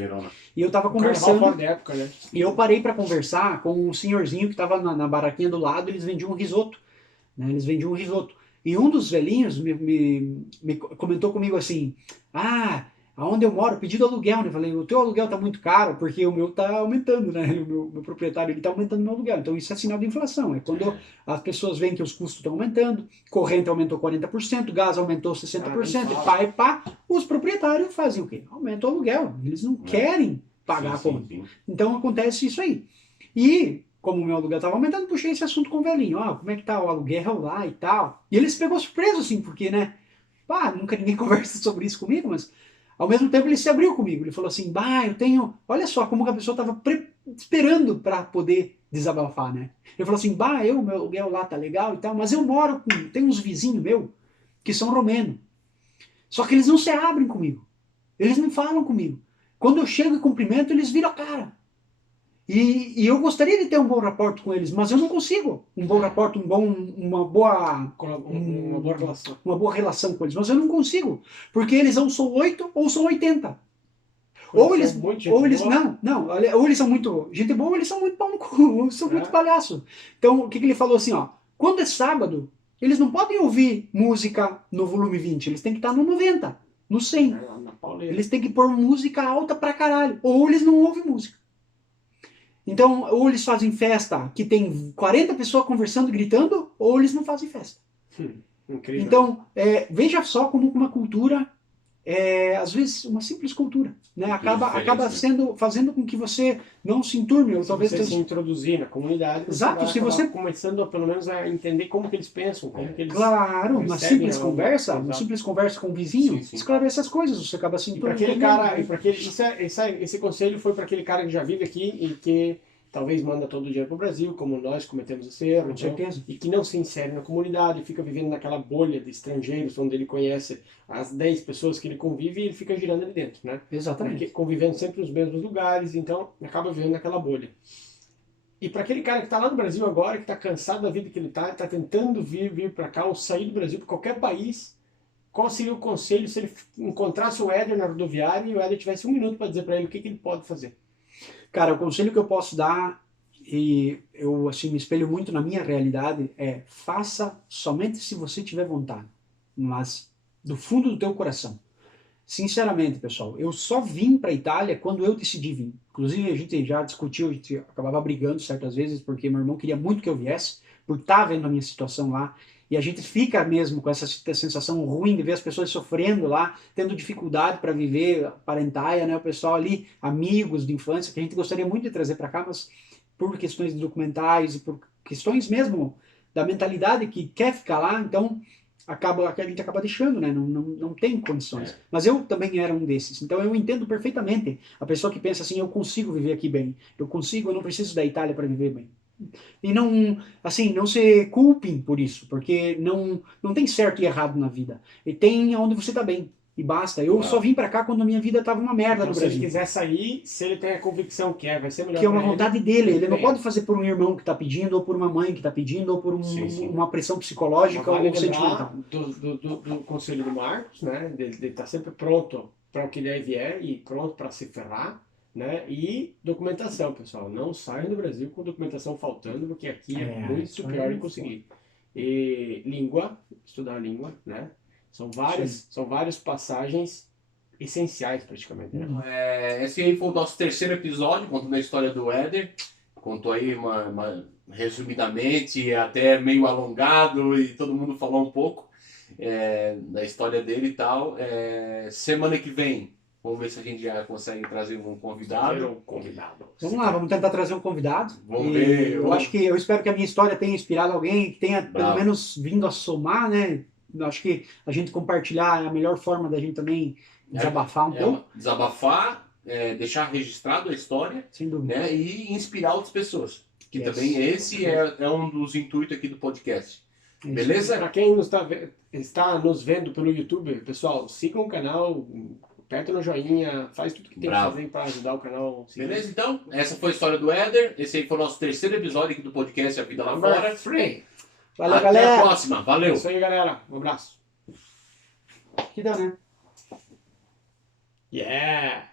e eu estava conversando, Carnaval fora da época, né? e eu parei para conversar com um senhorzinho que estava na barraquinha do lado, eles vendiam um risoto, né? Eles vendiam um risoto. E um dos velhinhos me comentou comigo assim, aonde eu moro, pedido aluguel, né? Eu falei, o teu aluguel tá muito caro, porque o meu tá aumentando, né? O meu proprietário, ele tá aumentando o meu aluguel. Então isso é sinal de inflação. É quando as pessoas veem que os custos estão aumentando, corrente aumentou 40%, gás aumentou 60%, pá, os proprietários fazem o quê? Aumentam o aluguel. Eles não querem pagar a conta. Então acontece isso aí. E, como o meu aluguel estava aumentando, puxei esse assunto com o velhinho. Como é que tá o aluguel lá e tal. E ele se pegou surpreso, assim, porque, né? Nunca ninguém conversa sobre isso comigo, mas ao mesmo tempo ele se abriu comigo. Ele falou assim, eu tenho... Olha só como que a pessoa estava esperando para poder desabafar, né? Ele falou assim, meu aluguel lá tá legal e tal, mas eu moro com... Tem uns vizinhos meus que são romenos. Só que eles não se abrem comigo. Eles não falam comigo. Quando eu chego e cumprimento, eles viram a cara. E eu gostaria de ter um bom rapport com eles, mas eu não consigo. Um bom rapport, uma boa relação. Uma boa relação com eles, mas eu não consigo. Porque eles ou são 8 ou são 80. Ou eles são muito gente boa, ou eles são muito pau no cu, são muito palhaço. Então, o que ele falou assim, quando é sábado, eles não podem ouvir música no volume 20, eles têm que estar no 90, no 100. Eles têm que pôr música alta pra caralho, ou eles não ouvem música. Então, ou eles fazem festa que tem 40 pessoas conversando e gritando, ou eles não fazem festa. Incrível. Então, veja só como uma cultura, às vezes uma simples cultura, né? acaba fazendo com que você não se enturme, ou talvez você se introduzir na comunidade. Exato, se você começando pelo menos a entender como que eles pensam, como que eles claro, uma simples conversa com o vizinho, esclarece essas coisas, você acaba se enturmando. Esse conselho foi para aquele cara que já vive aqui e que talvez manda todo o dinheiro para o Brasil, como nós cometemos esse erro, com certeza. E que não se insere na comunidade, fica vivendo naquela bolha de estrangeiros, onde ele conhece as 10 pessoas que ele convive e ele fica girando ali dentro, né? Exatamente. Porque convivendo sempre nos mesmos lugares, então acaba vivendo naquela bolha. E para aquele cara que está lá no Brasil agora, que está cansado da vida que ele está tentando vir para cá ou sair do Brasil para qualquer país, qual seria o conselho se ele encontrasse o Éder na rodoviária e o Éder tivesse 1 minuto para dizer para ele o que ele pode fazer? Cara, o conselho que eu posso dar, e eu assim me espelho muito na minha realidade, é faça somente se você tiver vontade, mas do fundo do teu coração. Sinceramente, pessoal, eu só vim para a Itália quando eu decidi vir. Inclusive, a gente já discutiu, a gente acabava brigando certas vezes, porque meu irmão queria muito que eu viesse, por estar vendo a minha situação lá. E a gente fica mesmo com essa sensação ruim de ver as pessoas sofrendo lá, tendo dificuldade para viver a parentaia, né? O pessoal ali, amigos de infância, que a gente gostaria muito de trazer para cá, mas por questões de documentais e por questões mesmo da mentalidade que quer ficar lá, então a gente acaba deixando, né? Não tem condições. Mas eu também era um desses. Então eu entendo perfeitamente a pessoa que pensa assim, eu consigo viver aqui bem. Eu não preciso da Itália para viver bem. E não se culpem por isso, porque não tem certo e errado na vida. E tem onde você tá bem. E basta. Eu só vim pra cá quando a minha vida tava uma merda no Brasil. Se ele quiser sair, se ele tem a convicção que vai ser melhor que é uma vontade dele. Ele não pode fazer por um irmão que tá pedindo, ou por uma mãe que tá pedindo, ou por uma pressão psicológica ou sentimental. Do conselho do Marcos, né? De estar sempre pronto para o que ele vier e pronto para se ferrar. Né? E documentação, pessoal. Não saiam do Brasil com documentação faltando, porque aqui é muito pior de conseguir. E língua, estudar a língua, né? São várias passagens essenciais, praticamente. Né? Esse aí foi o nosso 3º episódio, contando a história do Éder. Contou aí resumidamente, até meio alongado, e todo mundo falou um pouco da história dele e tal. Semana que vem, vamos ver se a gente já consegue trazer um convidado. Vamos lá, vamos tentar trazer um convidado. Vamos ver. Eu espero que a minha história tenha inspirado alguém, que tenha pelo menos vindo a somar, né? acho que a gente compartilhar é a melhor forma da gente também desabafar um pouco, Desabafar, deixar registrado a história, sem dúvida. né? E inspirar outras pessoas. Que Yes. também esse é um dos intuitos aqui do podcast. Isso. Beleza? Para quem está nos vendo pelo YouTube, pessoal, sigam o canal, aperta no joinha, faz tudo que tem que Bravo. fazer para ajudar o canal. Beleza, então? Essa foi a história do Éder. Esse aí foi o nosso terceiro episódio aqui do podcast A Vida Lá Number Fora. 3. Valeu, Até galera. a próxima. Valeu. É isso aí, galera. Um abraço. Que dá, né? Yeah!